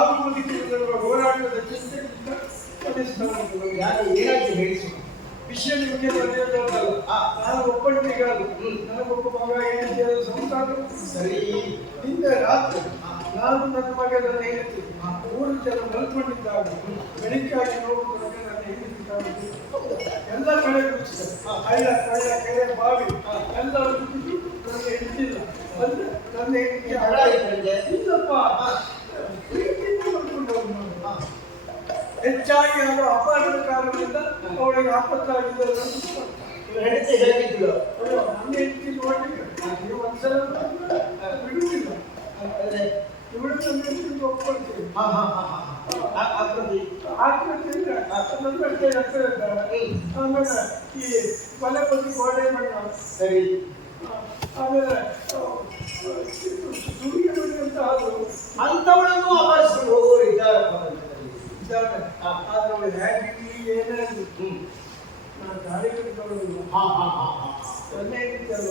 ಆಗುವುದಕ್ಕಿರುವ ಹೋರಾಟದ ಚಿಂತೆಗಿಂತ ಏನಾಯ್ತು ಹೇಳಿಸು. ವಿಷಯ ನಿಮಗೆ ಬರೆಯೋದಲ್ಲ, ನಾನು ಒಬ್ಬಂಟಿಗಾದ ನನಗೊಬ್ಬ ಮಗ ಹೆಂಡತಿಯಾದ ಸಂಸಾರ. ಸರಿ, ಹಿಂದೆ ರಾತ್ರಿ ನಾನು ನನ್ನ ಮಗನ ಹೆಂಡತಿ 3 ಜನ ಮಲ್ಕೊಂಡಿದ್ದಾಗ ಬೆಳಿಗ್ಗಾಗಿ ನೋಡುವಾಗ ನನ್ನ ಹೆಂಡತಿ ಎಲ್ಲ ಕಡೆ ಬಿಡಿಸಿದೆ. ಹಳ್ಳ ಕಳ್ಳ ಕೆರೆ ಬಾವಿ ಎಲ್ಲ ನನಗೆ ಹೆಂಡತಿಲ್ಲ ಅಂದ್ರೆ ನನ್ನ ಹೆಂಡತಿ ಇಲ್ಲಪ್ಪ. ಹೆಚ್ಚಾಗಿ ಅದು ಅಪಾಯದ ಕಾರಣದಿಂದ ಅವಳಿಗೆ ಆಪತ್ತಾಗಿದ್ದರೆ ಹೆಂಡತಿ ಹೇಗಿದ್ರು? ನನ್ನ ಹೆಂಡತಿ ನೋಡಿದ್ರೆ ನೀವು ಒಂದ್ಸಲ ಬಿಡುತ್ತಿಲ್ಲ, ಇವಳು ನನ್ನ ಹೆಂಡತಿಗೆ ಒಪ್ಕೊಳ್ತೀವಿ. ಆತ್ಮಹತ್ಯೆ ಆಮೇಲೆ ಈ ಕೊಲೆ ಬಗ್ಗೆ ಗೋಡೆ ಮಣ್ಣ. ಸರಿ, ಆಮೇಲೆ ಸುಡಿಗೆ ಅಂತ ಅದು ಅಂತವಳನ್ನು ಅಪಹರಿಸಿಕೊಂಡು ಹೋಗೋರು ಇದ್ದಾರೆ. ಆದ್ರೆ ಹೇಗೆ ಏನಾದ್ರು ನಾನು ಗಾಡಿ ಕಟ್ಕೊಳ್ಳೋದು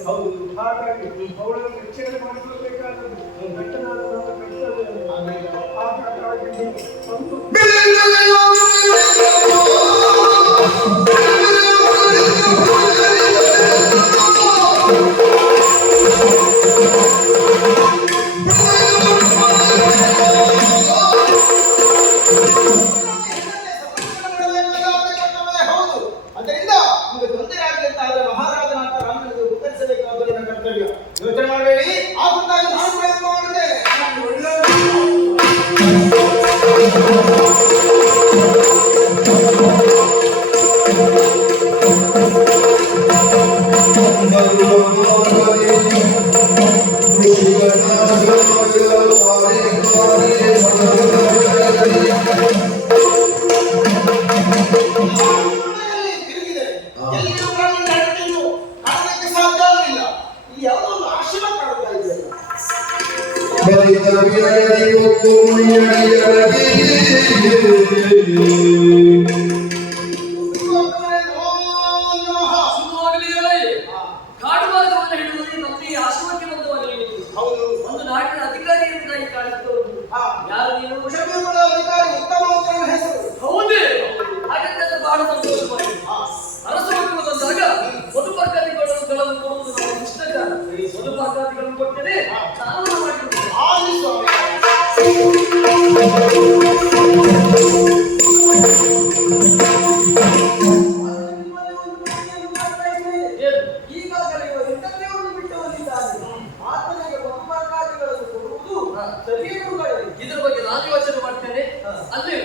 ಹೌದು. ಹಾಗಾಗಿ ಅವಳನ್ನು ರಕ್ಷಣೆ ಮಾಡಿಕೊಳ್ಳಬೇಕಾದದ್ದು ಘಟನಾದ ಕರ್ತವ್ಯ. ಆ ಕಾರಣವಾಗಿ ಒಂದು ಯೋಚನೆ ಮಾಡಬೇಡಿ. ಆಗುತ್ತಾಗ ನಾನು ಪ್ರಯತ್ನ ಮಾಡಿದೆ. ಒಂದು ನಾಡಿನ ಅಧಿಕಾರಿ ಎಂಬುದಾಗಿ ಕಾಣಿಸುವುದು. ಯಾರು ನೀನು? ಅಧಿಕಾರಿ ಉತ್ತಮ ಹೆಸರು. ಹೌದೇ? ಹಾಗಾದ್ರೆ ಬಹಳ ಸಂತೋಷವಾಗಿದೆ. ಅರಸರು ಬಂದಾಗ ಮಧುಪಾಕಾದಿಗಳನ್ನು ಕೊಡುವುದು ನಮ್ಮ ಶಿಷ್ಟಾಚಾರ. ಮಧುಪಾಕಾದಿಗಳನ್ನು ಕೊಟ್ಟರೆ ಸ್ನಾನವನ್ನು ಮಾಡಿರುವುದು. ಈಗಾಗಲೇ ಇಂಥದ್ದೆಯನ್ನು ಬಿಟ್ಟು ಬಂದಿದ್ದಾರೆ. ಆತನಿಗೆ ಮಧುಪಾಕಾದಿಗಳನ್ನು ಕೊಡುವುದು ಸರಿಯೇ? ಇದರ ಬಗ್ಗೆ ನಾನು ಯೋಚನೆ ಮಾಡ್ತೇನೆ. ಅಲ್ಲೇ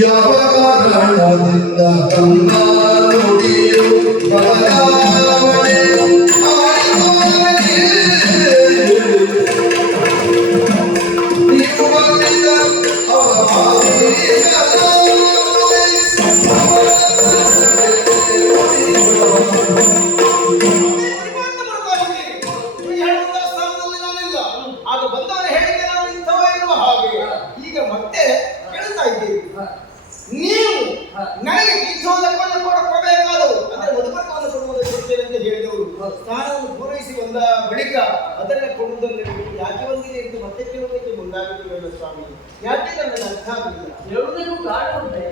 ಯಾವ ಕಾರಣದಿಂದ ತಮ್ಮ ನುಡಿಯು ಬದಲಾವಣೆ ನೀವು ಬಂದಿದ್ದ ಅದು ಬಂದವರ ಹೇಳಿಕೆ ನಾವು ಇಂಥವ ಇರುವ ಹಾಗೆ ಈಗ ಮತ್ತೆ ಕೇಳ್ತಾ ಇದ್ದೀವಿ. ನೀವು ನನಗೆ ತೀರ್ಥೋದಕವನ್ನು ಕೊಡಬೇಕಾದವು ಅಂದ್ರೆ ಮಧುಪರ್ಕವನ್ನು ಕೊಡುವುದಕ್ಕೆ ಕೊಡ್ತೇವೆ ಅಂತ ಹೇಳಿದವರು ಸ್ಥಾನವನ್ನು ಪೂರೈಸಿ ಬಂದ ಬಳಿಕ ಅದನ್ನ ಕೊಡುವುದನ್ನು ಯಾಕೆ ಬಂದಿದೆ ಎಂದು ಮತ್ತೆ ಕೇಳುವುದಕ್ಕೆ ಮುಂದಾಗಿದ್ದೀವಲ್ಲ ಸ್ವಾಮಿ. ಯಾಕೆ ನನಗೆ ಅರ್ಥ ಆಗಲಿಲ್ಲ. ಹೇಳುವುದಕ್ಕೂ ಕಾರಣ ಉಂಟೆ.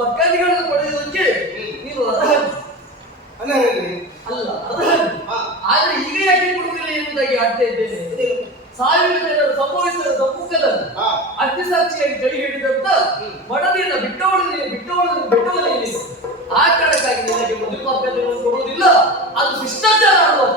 ಪಕ್ಕದಿಗಳನ್ನು ಪಡೆಯುವುದಕ್ಕೆ ನೀನು ಅರ್ಹ ಅನರ್ಹರೇ? ಅಲ್ಲ, ಅರ್ಹ. ಆದ್ರೆ ಈಗ ಯಾಕೆ ಕೊಡುವುದಿಲ್ಲ ಎಂಬುದಾಗಿ ಆಡ್ತಾ ಇದ್ದೇನೆ. ಸಾವಿರ ಜನರು ಸಂಭವಿಸಿದ ಸಮ್ಮುಖದಲ್ಲಿ ಅಗ್ನಿ ಸಾಕ್ಷಿಯಾಗಿ ಕೈ ಹಿಡಿದಂತ ಮಡದಿಯನ್ನು ಬಿಟ್ಟವನೇ ಆ ಕಾರಣಕ್ಕಾಗಿ ನಿನಗೆ ಮದುವೆ ಪಕ್ಕದಿಗಳನ್ನು ಕೊಡುವುದಿಲ್ಲ. ಅದು ಶಿಷ್ಟಾಚಾರ ಅಲ್ವಾ?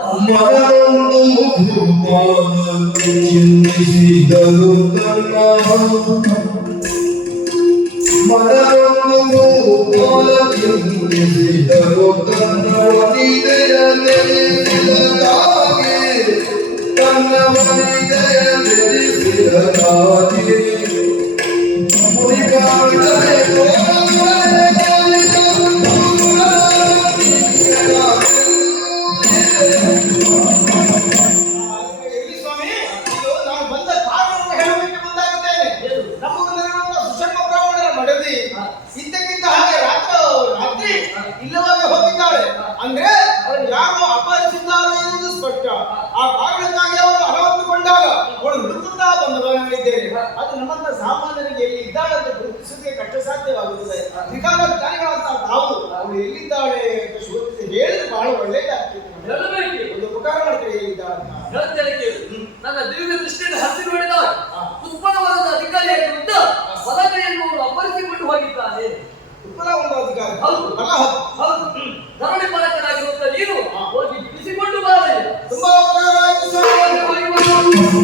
ಇದ್ದಕ್ಕಿದ್ದ ಹಾಗೆ ರಾತ್ರಿ ಇಲ್ಲವಾಗ ಹೋಗಿದ್ದಾಳೆ. ಅಂದ್ರೆ ಯಾರು ಅಪಹರಿಸಿದ್ದಾರೆ ಎನ್ನುವುದು ಸ್ಪಷ್ಟ. ಆ ಕಾರಣಕ್ಕಾಗಿ ಅವರು ಅಲವತ್ತುಕೊಂಡಾಗ ಅವಳು ಹುಡುಕುತ್ತಾ ಬಂದವನಾಗಿದ್ದೇನೆ. ಅದು ನಮ್ಮಂತ ಸಾಮಾನ್ಯರಿಗೆ ಎಲ್ಲಿ ಇದ್ದಾಳೆ ಅಂತ ಗುರುತಿಸೋದಕ್ಕೆ ಕಷ್ಟ ಸಾಧ್ಯವಾಗುತ್ತದೆ. ತ್ರಿಕಾಲ ಜ್ಞಾನಿಗಳಂತ ತಾವು ಅವಳು ಎಲ್ಲಿದ್ದಾಳೆ ಅಂತ ಶೋಧಿಸಿ ಹೇಳಿದ್ರೆ ಬಹಳ ಒಳ್ಳೆಯದಾಗ್ತದೆ. ಒಂದು ಉಪಕಾರ ಮಾಡ್ತೇವೆ ಎಲ್ಲಿದ್ದಾಳೆ ಅಂತ. ನನ್ನ ದಿವ್ಯ ದೃಷ್ಟಿಯನ್ನು ಹರಿಸಿ ನೋಡಿದಾಗ ಉತ್ಪನ್ನವಾದ ಅಧಿಕಾರಿಯಾಗಿರುತ್ತ ಪದಕಯನ್ನು ಅಪಹರಿಸಿಕೊಂಡು ಹೋಗಿದ್ದಾನೆ. ಉತ್ಪನ್ನವಾದ ಅಧಿಕಾರಿ? ಹೌದು, ಧರಣಿ ಪಾಲಕನಾಗಿರುತ್ತ ನೀನು ಹೋಗಿ ಬಿಡಿಸಿಕೊಂಡು ಬರಲಿಲ್ಲ. ತುಂಬಾ ಉಪಕಾರವಾಯಿತು ಸ್ವಾಮಿ.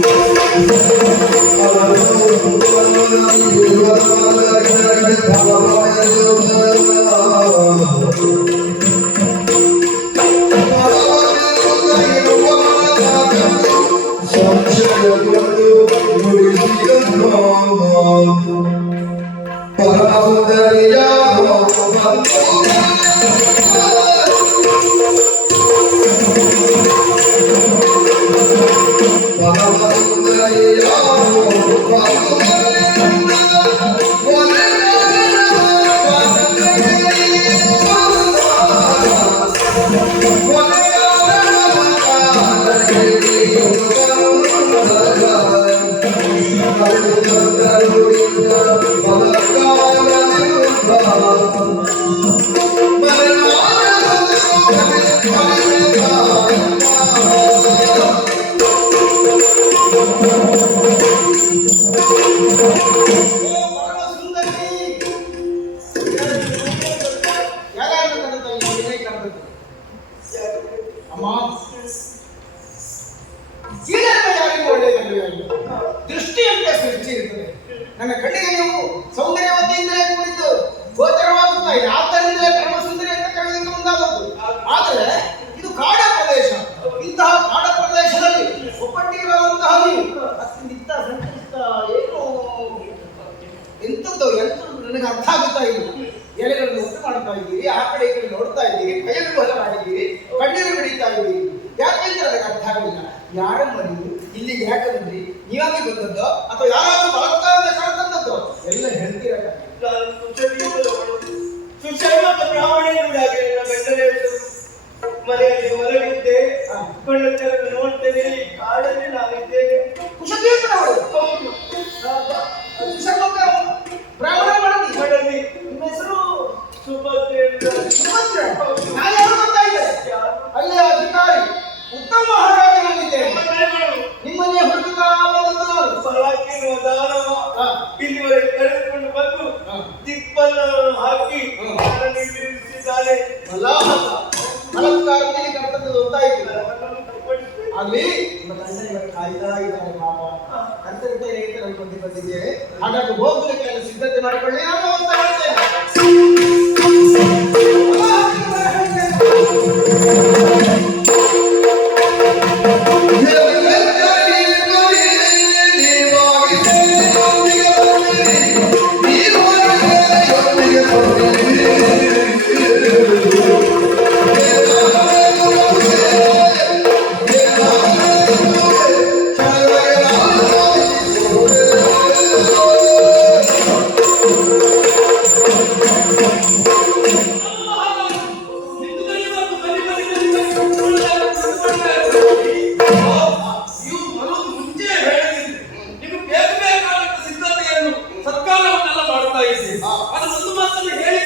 ದೃಷ್ಟಿಯಂತೆ ಸೃಷ್ಟಿ ಇರ್ತದೆ. ನನ್ನ ಕಣ್ಣಿಗೆ ನೀವು ಸೌಂದರ್ಯವತಿಯಿಂದಲೇ ಕೂಡಿದ್ದು ಗೋಚರವಾಗುತ್ತಾ ಇದೆ. ಆದ್ದರಿಂದ ಕರ್ಮ ಸುಂದರಿ ಅಂತ ಕರೆಯುವುದಕ್ಕೆ ಮುಂದಾದದ್ದು. ಆದರೆ ಇದು ಕಾಡ ಪ್ರದೇಶ. ಇಂತಹ ಕಾಡ ಪ್ರದೇಶದಲ್ಲಿ ಒಪ್ಪಟ್ಟಿಗಿರುವಂತಹ ನಿಂತ ಸಂಚರಿಸ್ತ ಏನು ಎಂಥದ್ದು ನನಗೆ ಅರ್ಥ ಆಗುತ್ತಾ ಇಲ್ಲ. ಎಲೆಗಳನ್ನು ಒಟ್ಟು ಮಾಡ್ತಾ ಇದ್ದೀರಿ, ಆ ಕಡೆ ಈ ಕಡೆ ನೋಡ್ತಾ ಇದ್ದೀರಿ, ಕೈಯಲ್ಲಿ ಹೊಲ ಮಾಡಿದ್ದೀರಿ, ಕಣ್ಣೀರು ಬಿಡಿತಾ ಇದ್ದೀರಿ. ಯಾಕೆಂದ್ರೆ ನನಗೆ ಅರ್ಥ ಆಗಲಿಲ್ಲ. ಯಾರಮ್ಮ ನೀವು ಇಲ್ಲಿಗೆ ಯಾಕೆ ಬಂದ್ರಿ? ನೀವಾಗಿ ಬಂದದ್ದು ಅಥವಾ ಯಾರಾದ್ರೂ ಬಲತ್ಕಾರದ ಕರೆತಂದದ್ದು ಎಲ್ಲ ಹೇಳ್ತೀರಲ್ಲ. ಸುಶರ್ಮ ಬ್ರಾಹ್ಮಣೇಂದ್ರಾಗಿ ಮನೆಯಲ್ಲಿ ಹೊರಗಿದ್ದೆ, ಕೊಳ್ಳೆತ್ತರನ್ನು ನೋಡ್ತೇನೆ. ಈ ಕಾಡಲ್ಲಿ ನಾನಿದ್ದೇನೆ. ಹೌದು, ಸುಶರ್ಮ ಬ್ರಾಹ್ಮಣ ಮಾಡಲಿ. ನಿಮ್ಮ ಹೆಸರು ಸುಭದ್ರೆ. ಸುಭದ್ರೆ? ನಾನು ಯಾರು ಗೊತ್ತಾಯಿದೆ? ಅಲ್ಲೇ ಅಧಿಕಾರಿ ಉತ್ತಮ ಮಹಾರಾಜನಾಗಿದ್ದೇನೆ. ನಿಮ್ಮನ್ನೇ ಹುಡುಕುತ್ತಾ ಬಂದದ್ದು ನಾನು. ಪರಾಕಿರುವ ದಾನವ ಇಲ್ಲಿವರೆಗೆ ಕರೆದುಕೊಂಡು ಬಂದು ದಿಪ್ಪನ್ನು ಹಾಕಿ ನಿಲ್ಲಿಸಿದ್ದಾನೆ. ಬಲತ್ಕಾರದಲ್ಲಿ ಕರ್ತದ್ದು ಗೊತ್ತಾಯಿತು. ಅಲ್ಲಿ ನಿಮ್ಮ ಗಂಡನಿಗೆ ಕಾಯ್ತಾ ಇದ್ದಾರೆ ಪಾಪ. ಕರ್ತರಿದ್ದೇನೆ ಅಂತ ನಾನು ಬಂದಿದ್ದೇವೆ. ಹಾಗಾಗಿ ಹೋಗಲಿಕ್ಕೆ ಎಲ್ಲ ಸಿದ್ಧತೆ ಮಾಡಿಕೊಳ್ಳಿ. ನಾನು ಹೋಗ್ತಾ ಇರ್ತೇನೆ. ಅದು ಒಂದು ಮಾತನ್ನು ಹೇಳಿ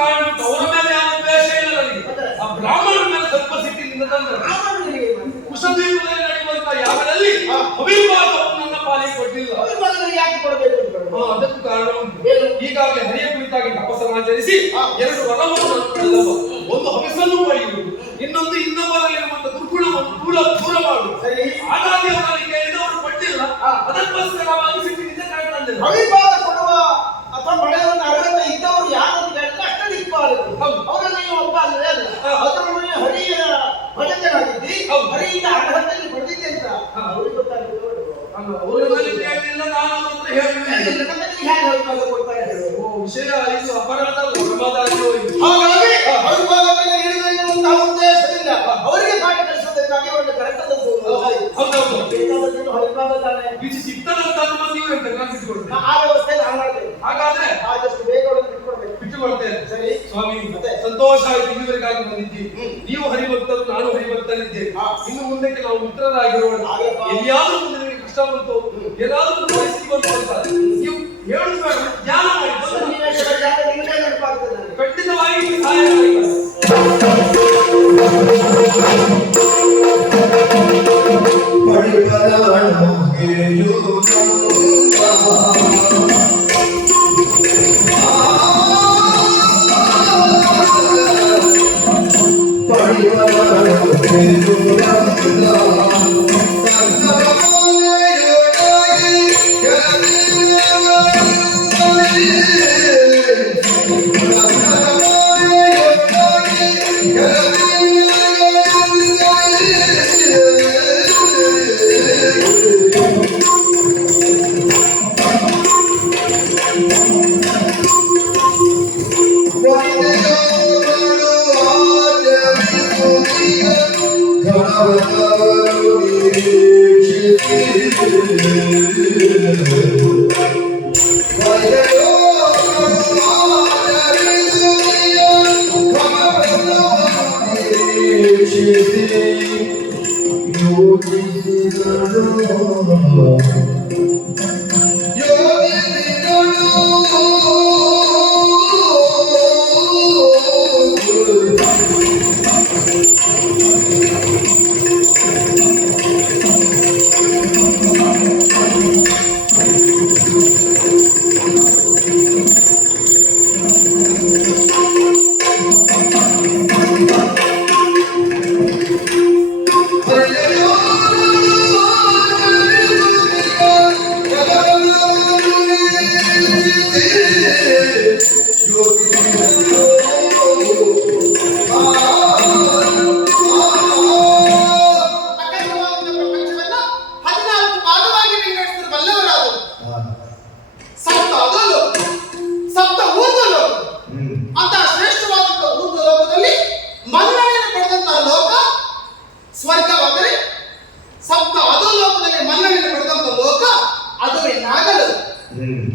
ಕಾರಣ ಉಂಟು. ಅವರ ಮೇಲೆ ಯಾವ ದ್ವೇಷ ಇಲ್ಲ ನನಗೆ. ಆ ಬ್ರಾಹ್ಮಣರ ಮೇಲೆ ಸ್ವಲ್ಪ ಸಿಟ್ಟಿನಿಂದ ತಂದ್ರೆ ಬ್ರಾಹ್ಮಣರಿಗೆ ಏನು ಮಾಡ್ತಾರೆ? ಕುಶದ್ವೀಪದಲ್ಲಿ ನಡೆಯುವಂತ ಯಾಗದಲ್ಲಿ ಅವಿರ್ವಾದವನ್ನು ನನ್ನ ಪಾಲಿಗೆ ಕೊಟ್ಟಿಲ್ಲ. ಅವಿರ್ವಾದದಲ್ಲಿ ಯಾಕೆ ಕೊಡಬೇಕು ಅಂತ ಹೇಳಿ? ಅದಕ್ಕೂ ಕಾರಣ ಉಂಟು. ಈಗಾಗಲೇ ಹರಿಯ ಕುರಿತಾಗಿ ತಪಸ್ಸನ್ನಾಚರಿಸಿ 2 ವರವನ್ನು ನಾನು ಪಡೆದವ. ಒಂದು ಹವಿಸನ್ನು ಪಡೆಯುವುದು, ಇನ್ನೊಂದು ಇನ್ನೊಬ್ಬರಲ್ಲಿರುವಂತ ದುರ್ಗುಣವನ್ನು ದೂರ ಮಾಡುವುದು. ಸರಿ. ಹಾಗಾಗಿ ಅವರಲ್ಲಿ ಕೇಳಿದವರು ಕೊಟ್ಟಿಲ್ಲ. ಅದಕ್ಕೋಸ್ಕರವಾಗಿ ಸಿಟ್ಟಿನಿಂದ ಕಾಯ್ತಾನೆ. ಅವಿರ್ವಾದ ಕೊಡುವ ಅಥವಾ ಪಡೆಯುವಂತ ಅರ್ಹತೆ ಇದ್ದವರು ಯಾರಂತ ಹೇಳಿದ್ರೆ ಅಷ್ಟ ದಿಕ್ಪಾಲಕರು. ಹೌದು. ಅವರಲ್ಲಿ ನೀವು ಒಬ್ಬ ಅಲ್ಲವೇ ಅಲ್ಲ. ಹಾ. ಅದರಲ್ಲಿ ಹರಿಯ ಭಜಕರಾಗಿದ್ದಿ, ಹೌದು. ಹರಿಯಿಂದ ಅರ್ಹತೆಯಲ್ಲಿ ಪಡೆದಿದ್ದೆ ಅಂತ ಅವ್ರಿಗೆ ಗೊತ್ತಾಗುತ್ತೆ. ಅಲ್ಲ, ಅವರ ಮೇಲೆ ಕೇಳಲಿಲ್ಲ, ನಾನು ಅವ್ರ ಹತ್ರ ಹೇಳಿಲ್ಲ. ಹೇಗೆ ಅವಿರ್ವಾದ ಕೊಡ್ತಾರೆ ಹೇಳುವುದು? ಓ, ವಿಷಯ ಇದು ಅಪರಾಧ ಅಲ್ಲ, ಸಮಾಧಾನ ಹೋಯಿತು. ಹಾಗಾಗಿ ಅವಿರ್ವಾದದಲ್ಲಿ ನೀಡಿದಂತಹ ಉದ್ದೇಶದಿಂದ ಅವರಿಗೆ ಪಾಠ ಕಲಿಸುವುದಕ್ಕಾಗಿ ಒಂದು ಕರೆಕ್ಟದದ್ದು ಹೌದೌದು. ಬೇಕಾದದ್ದು ಅವಿರ್ವಾದ ತಾನೆ. ಬಿಸಿ ಸಿಗ್ತದಂತ ನೀವು ಹೇಳ್ತಾರೆ, ನಾನು ಬಿಟ್ಟುಕೊಡ್ತೇನೆ. ಆ ವ್ಯವಸ್ಥೆ ನಾನು ಮಾಡ್ತೇನೆ. ಹಾಗಾದ್ರೆ ಆದಷ್ಟು ಬೇಗ ಅವಳನ್ನು ಬಿಟ್ಕೊಡ್ಬೇಕು. ಬಿಟ್ಟುಕೊಡ್ತೇನೆ. ಸರಿ. ಸ್ವಾಮಿ, ಮತ್ತೆ? ಸಂತೋಷ ಆಯ್ತು, ಇದುವರೆಗಾಗಿ ಬಂದಿದ್ದೀವಿ. ನೀವು ಹರಿಭಕ್ತರು, ನಾನು ಹರಿಭಕ್ತನಿದ್ದೇವೆ. ಹಾ. ಇನ್ನು ಮುಂದಕ್ಕೆ ನಾವು ಮಿತ್ರರಾಗಿರೋಣ. ಹಾಗಪ್ಪ. ಎಲ್ಲಿಯಾದ್ರೂ ಮುಂದೆ ನಿಮಗೆ ಕಷ್ಟ ಬಂತು, ಏನಾದ್ರೂ ಪರಿಸ್ಥಿತಿ ಬಂತು ಅಂತ ನೀವು ಹೇಳುದು ಬೇಡ, ಧ್ಯಾನ ಮಾಡಿ ಬಂದು ಸನ್ನಿವೇಶದ ಜಾಗ ನಿಮ್ಮದೇ ನೆನಪಾಗ್ತದೆ ನನಗೆ. ಖಂಡಿತವಾಗಿ ಸಹಾಯ ಮಾಡಿ.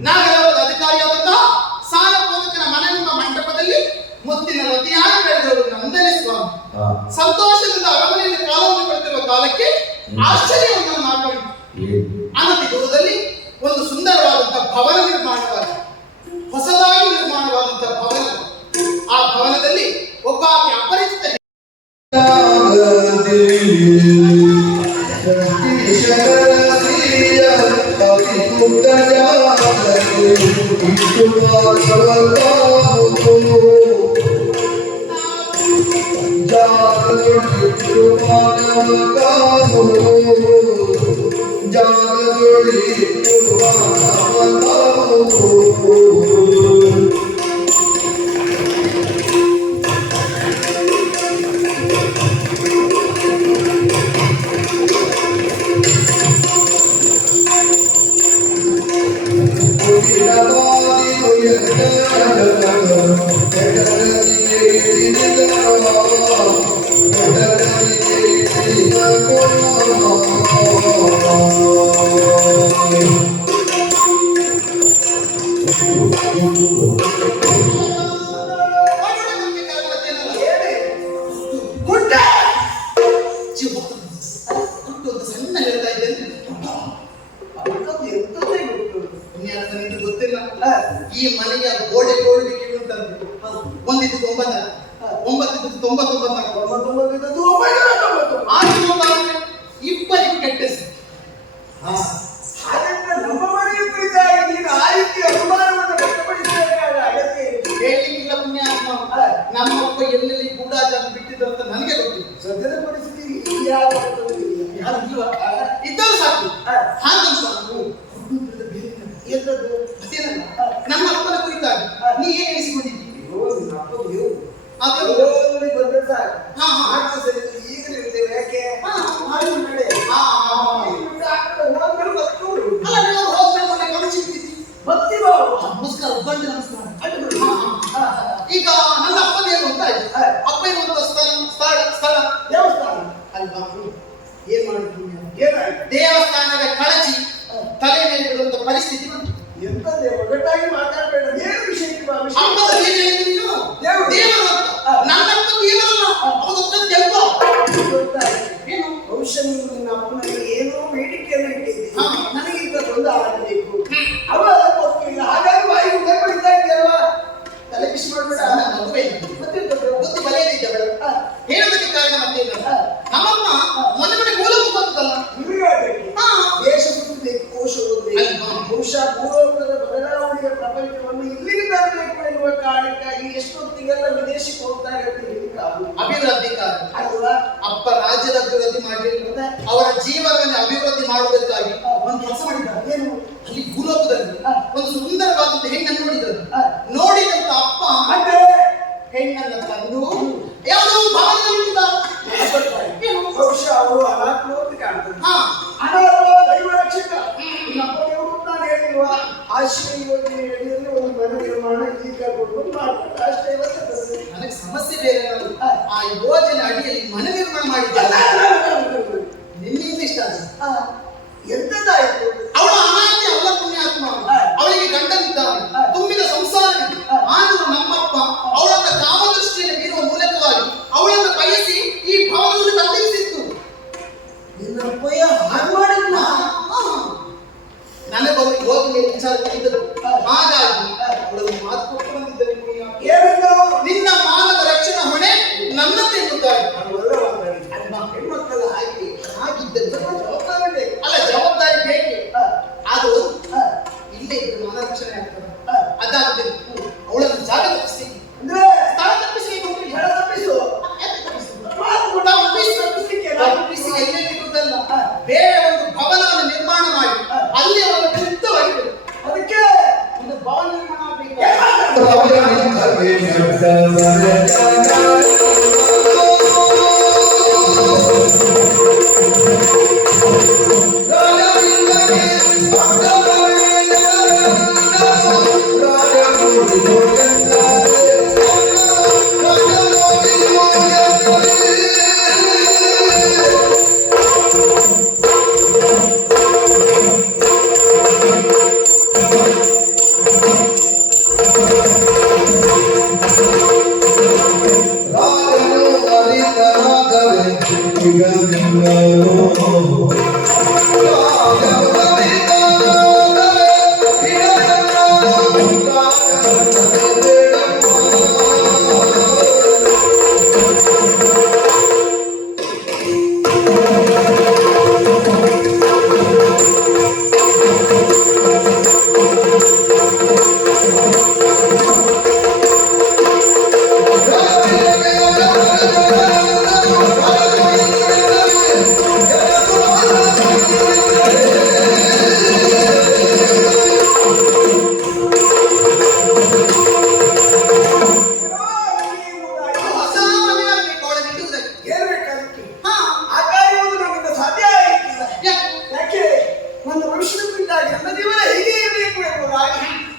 ನಾಗಲೋಕದ ಅಧಿಕಾರಿಯಾದಂತಹ ಸಾಲಬೋಧಕನ ಮನೆಯೆಂಬ ಮಂಟಪದಲ್ಲಿ ಮುತ್ತಿನ ನದಿಯಾಗಿ ಬೆಳೆದವರು ನಂದನೆ ಸ್ವಾಮಿ ಸಂತೋಷದಿಂದ ಅರಮನೆಯಲ್ಲಿ ಕಾಲವನ್ನು ಕಳೆದಿರುವ ಕಾಲಕ್ಕೆ ಆಶ್ಚರ್ಯವನ್ನು ಮಾತಾಡಿತು. ಅನತಿ ದೂರದಲ್ಲಿ ಒಂದು ಸುಂದರವಾದಂತಹ ಭವನ ನಿರ್ಮಾಣವಾಗಿದೆ. ಹೊಸದಾಗಿ ನಿರ್ಮಾಣವಾದಂತಹ ಭವನ. ಆ ಭವನದಲ್ಲಿ ಒಬ್ಬ ಆಕೆ ಅಪರಿಚಿತ ಒಂದಿದ್ದು 9, 9 99, 99 ಇಬ್ಬರಿಗೂ ಕೆಟ್ಟ ಹೆಸರು. ಹಾಗಾದ್ರೆ ನಮ್ಮ ಮನೆಯ ಕುರಿತಾಗಿ ನೀನು ಆ ರೀತಿ ಅನುಮಾನವನ್ನು ವ್ಯಕ್ತಪಡಿಸಬೇಕಾದ ಅಗತ್ಯ ಇದೆ. ಹೇಳಲಿಕ್ಕಿಲ್ಲ ಪುಣ್ಯಾತ್ಮ. ನಮ್ಮಪ್ಪ ಎಲ್ಲೆಲ್ಲಿ ಗೂಢಾಚಾರ ಬಿಟ್ಟಿದ್ರು ಅಂತ ನನಗೆ ಗೊತ್ತಿಲ್ಲ. ಸದ್ಯದ ಪರಿಸ್ಥಿತಿ ಯಾರು ಯಾರು ಇಲ್ವಾ? ಇದ್ದರೂ ಸಾಕು. ಹಾಗಂತ ಎಂತದ್ದು ಅದೇನಲ್ಲ, ನಮ್ಮ ಅಪ್ಪನ ಕುರಿತಾಗಿ ನೀ ಏನ್ ಎಣಿಸಿಕೊಂಡಿದ್ದೀವಿ? ಅದು ಬಂದ್ರೆ ಸಾಕು. ಹಾ ಹಾ ಈಗಲೂ ಇರ್ತೇವೆ ಯಾಕೆ ಹೋದ್ಮೇಲೆ ಮೊನ್ನೆ ಕಳಿಸಿರ್ತೀವಿ. ಬರ್ತೀವ ನಮಸ್ಕಾರ, ಉಬ್ಬಂಡಿ ನಮಸ್ಕಾರ. ಈಗ ನನ್ನ ಅಪ್ಪನೇನು ಅಂತ ಆಯ್ತು. ಅಪ್ಪ ಇರುವಂತ ಸ್ಥಳ ದೇವಸ್ಥಾನ ಅಲ್ವಾ? ಏನ್ ಮಾಡಿದ್ರು? ಏನಾಯ್ತು? ದೇವಸ್ಥಾನದ ಕಳಚಿ ತಲೆ ಮೇಲೆ ಬಿಡುವಂತ ಪರಿಸ್ಥಿತಿ ಬಂತು. ಎಂತದೇ ಒಗಟಾಗಿ ಮಾತಾಡಬೇಡ. ಏನು ವಿಷಯಕ್ಕೆ ಬಾ ವಿಷಯ. ಅಪ್ಪದ ಏನ್ ಹೇಳಿದ್ರು ನೀನು? ದೇವರು. ದೇವರು ಅಂತ. ನನ್ನ ಅಪ್ಪ ದೇವರಲ್ಲ, ಅವನೊಬ್ಬ ದೆವ್ವ. ಗೊತ್ತಾಯ್ತು. ಏನು? ಬಹುಶಃ ನೀವು ನಿನ್ನ ಅಪ್ಪನಲ್ಲಿ ಏನೋ ಬೇಡಿಕೆಯನ್ನು ಇಟ್ಟಿದ್ದೆ. ಹಾ. ನನಗೆ ಇಂಥದ್ದೊಂದು ಆಗಬೇಕು. ಅವ ಒಪ್ಪಿಲ್ಲ. ಹಾಗಾಗಿ ಬಾಯಿ ಮುಂದೆ ಬಡಿತಾ ಇದೆಯಲ್ವಾ? ತಲೆ ಬಿಸಿ ಮಾಡಬೇಡ. ಮದುವೆ ಬುದ್ಧಿ ಬಲೆಯಲ್ಲಿದ್ದ ಬೇಡ. ಹೇಳೋದಕ್ಕೆ ಕಾರಣ ಮತ್ತೇನು? ನಮ್ಮಮ್ಮ ಮೊನ್ನೆ ಮೊನ್ನೆ ಮೂಲಕ ಬಂತಲ್ಲ. ನಿಮಗಾಗಬೇಕು. ಹಾ. ದೇಶ ಸುತ್ತಬೇಕು, ಕೋಶ ಓದಬೇಕು. ಅಲ್ವಾ? ಬಹುಶಃ ಪೂರ್ವೋತ್ತರದ ಬದಲಾವಣೆಯ ಪ್ರಪಂಚವನ್ನು ಇಲ್ಲಿಗೆ ತರಬೇಕು ಎನ್ನುವ ಕಾರಣಕ್ಕಾಗಿ ಎಷ್ಟೊತ್ತಿಗೆಲ್ಲ ವಿದೇಶಕ್ಕೆ ಹೋಗ್ತಾರೆ ಅಂತ ಹೇಳಿಕ್ಕಾಗಲ್ಲ. ಅಭಿವೃದ್ಧಿ ಕಾರ್ಯ ಅಲ್ವಾ? ಅಪ್ಪ ರಾಜ್ಯದ ಅಭಿವೃದ್ಧಿ ಮಾಡಲಿಲ್ಲ, ಅವರ ಜೀವನವನ್ನು ಅಭಿವೃದ್ಧಿ ಮಾಡುವುದಕ್ಕಾಗಿ ಒಂದು ಕೆಲಸ ಮಾಡಿದ್ದಾರೆ. ಏನು? ಅಲ್ಲಿ ಭೂಲೋಕದಲ್ಲಿ ಒಂದು ಸುಂದರವಾದಂತ ಹೆಣ್ಣನ್ನು ನೋಡಿದರು. ನೋಡಿದಂತ ಅಪ್ಪ ಮತ್ತೆ ಹೆಣ್ಣನ್ನು ತಂದು ಯಾವುದೋ ಭಾವನೆಯಲ್ಲಿ ಏನು? ಬಹುಶಃ ಅವರು ಅನಾಥರು ಅಂತ ಕಾಣ್ತದೆ. ಹಾ. ಅನಾಥ ದೈವ ರಕ್ಷಕ. ನಮ್ಮ ದೇವರು ನಾನು ಹೇಳಿಲ್ವಾ? ಆಶ್ರಯ ಯೋಜನೆ ಅಡಿಯಲ್ಲಿ ಒಂದು ಮನೆ ನಿರ್ಮಾಣ ಈಗ ಕೊಟ್ಟು ಮಾಡ್ತಾರೆ ಅಷ್ಟೇ. ಇವತ್ತು ನನಗೆ ಸಮಸ್ಯೆ ಬೇರೆ ಅನ್ನೋದು. ಆ ಯೋಜನೆ ಅಡಿಯಲ್ಲಿ ಮನೆ ನಿರ್ಮಾಣ ಮಾಡಿದ್ದಾರೆ. ನಿನ್ನಿಂದ ಇಷ್ಟ ಆಗಿದೆ. ಎಂತದಾಯ್ತು? ಅವಳ ಅನಾಥೆ ಅಲ್ಲ ಪುಣ್ಯಾತ್ಮ. ಅವಳಿಗೆ ಗಂಡನಿದ್ದಾನೆ, ತುಂಬಿದ ಸಂಸಾರವಿದೆ. ಆದರೂ ನಮ್ಮಪ್ಪ ಅವಳನ್ನ ಕಾಮದೃಷ್ಟಿಯಲ್ಲಿ ಬೀರುವ ಮೂಲಕವಾಗಿ ಅವಳನ್ನು ಬಯಸಿ ಈ ಭಾವವನ್ನು ತಂದಿರಿಸಿತ್ತು. ನಿನ್ನಪ್ಪಯ್ಯ ಹಾಗೆ ಮಾಡಿದ್ನ? ನನಗೆ ಅವರಿಗೆ ಯೋಜನೆ ವಿಚಾರ ತಿಳಿದರು. ಹಾಗಾಗಿ ಅವಳನ್ನು ಮಾತು ಕೊಟ್ಟು ಬಂದಿದ್ದರೆ ಪುಣ್ಯಾತ್ಮ. ಏನಂತ? ನಿನ್ನ ಮಾನವ ರಕ್ಷಣಾ ಹೊಣೆ ನನ್ನತ್ತೆ ಎನ್ನುತ್ತಾರೆ. ಹೆಣ್ಮಕ್ಕಳ ಹಾಗೆ ಹಾಗಿದ್ದರೆ ಜವಾಬ್ದಾರಿ ಬೇಕು. ಅಲ್ಲ, ಜವಾಬ್ದಾರಿ ಬೇಕೆ. ಅದು ಇಲ್ಲೇ ಇದ್ದು ಮಾನವ ರಕ್ಷಣೆ ಆಗ್ತದೆ. ಅದಾಗದೆ ಅವಳನ್ನು ಜಾಗ ತಪ್ಪಿಸಿ, ಅಂದ್ರೆ ಸ್ಥಳ ತಪ್ಪಿಸಿ, ಹೆಣ ತಪ್ಪಿಸು. ಮಾತು ಕೊಟ್ಟ ತಪ್ಪಿಸ್ಲಿಕ್ಕೆ ತಪ್ಪಿಸಿ ಎಲ್ಲೆಲ್ಲಿ ಗೊತ್ತಲ್ಲ, ಬೇರೆ ಒಂದು ಭವನವನ್ನು ನಿರ್ಮಾಣ ಮಾಡಿ ಅಲ್ಲಿ ಅವರ ವಿರುದ್ಧವಾಗಿ ಅದಕ್ಕೆ ಒಂದು ಭವನ ನಿರ್ಮಾಣ ಆಗಬೇಕು.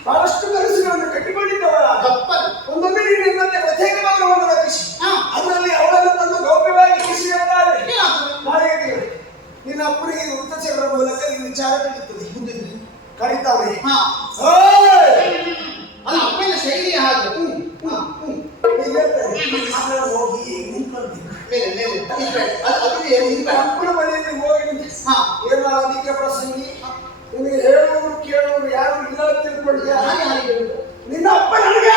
ಬಹಳಷ್ಟು ಕನಸುಗಳನ್ನು ಕಟ್ಟಿಕೊಂಡಿದ್ದವರ ಒಂದೊಮ್ಮೆ ನೀನು ನಿನ್ನಂತೆ ಪ್ರತ್ಯೇಕ ಭಾಗವನ್ನು ರಚಿಸಿ ಅದರಲ್ಲಿ ಅವಳನ್ನು ತಂದು ಗೌಪ್ಯವಾಗಿ ಇರಿಸಿರುತ್ತಾರೆ. ನಾಳೆಗೆ ನಿನ್ನ ಅಪ್ಪನಿಗೆ ವೃತ್ತಚಕ್ರ ಮೂಲಕ ಈ ವಿಚಾರ ತಿಳಿಯುತ್ತದೆ. ಕರೀತಾವೆ. ಅದು ಅಪ್ಪನ ಶೈಲಿ ಹಾಗೆ. ಹೋಗಿ ನಿಂತ್ಕೊಂಡು ಮೇಲೆ ಮೇಲೆ ಅಪ್ಪನ ಮನೆಯಲ್ಲಿ ಹೋಗಿ ಏನೋ ಅಧಿಕ ಪ್ರಸಂಗಿ ನಿನಗೆ ಹೇಳುವವರು ಕೇಳುವವರು ಯಾರು ಇಲ್ಲ ಅಂತ ತಿಳ್ಕೊಳ್ತೀಯ. ನಿನ್ನ ಅಪ್ಪ ನನಗೆ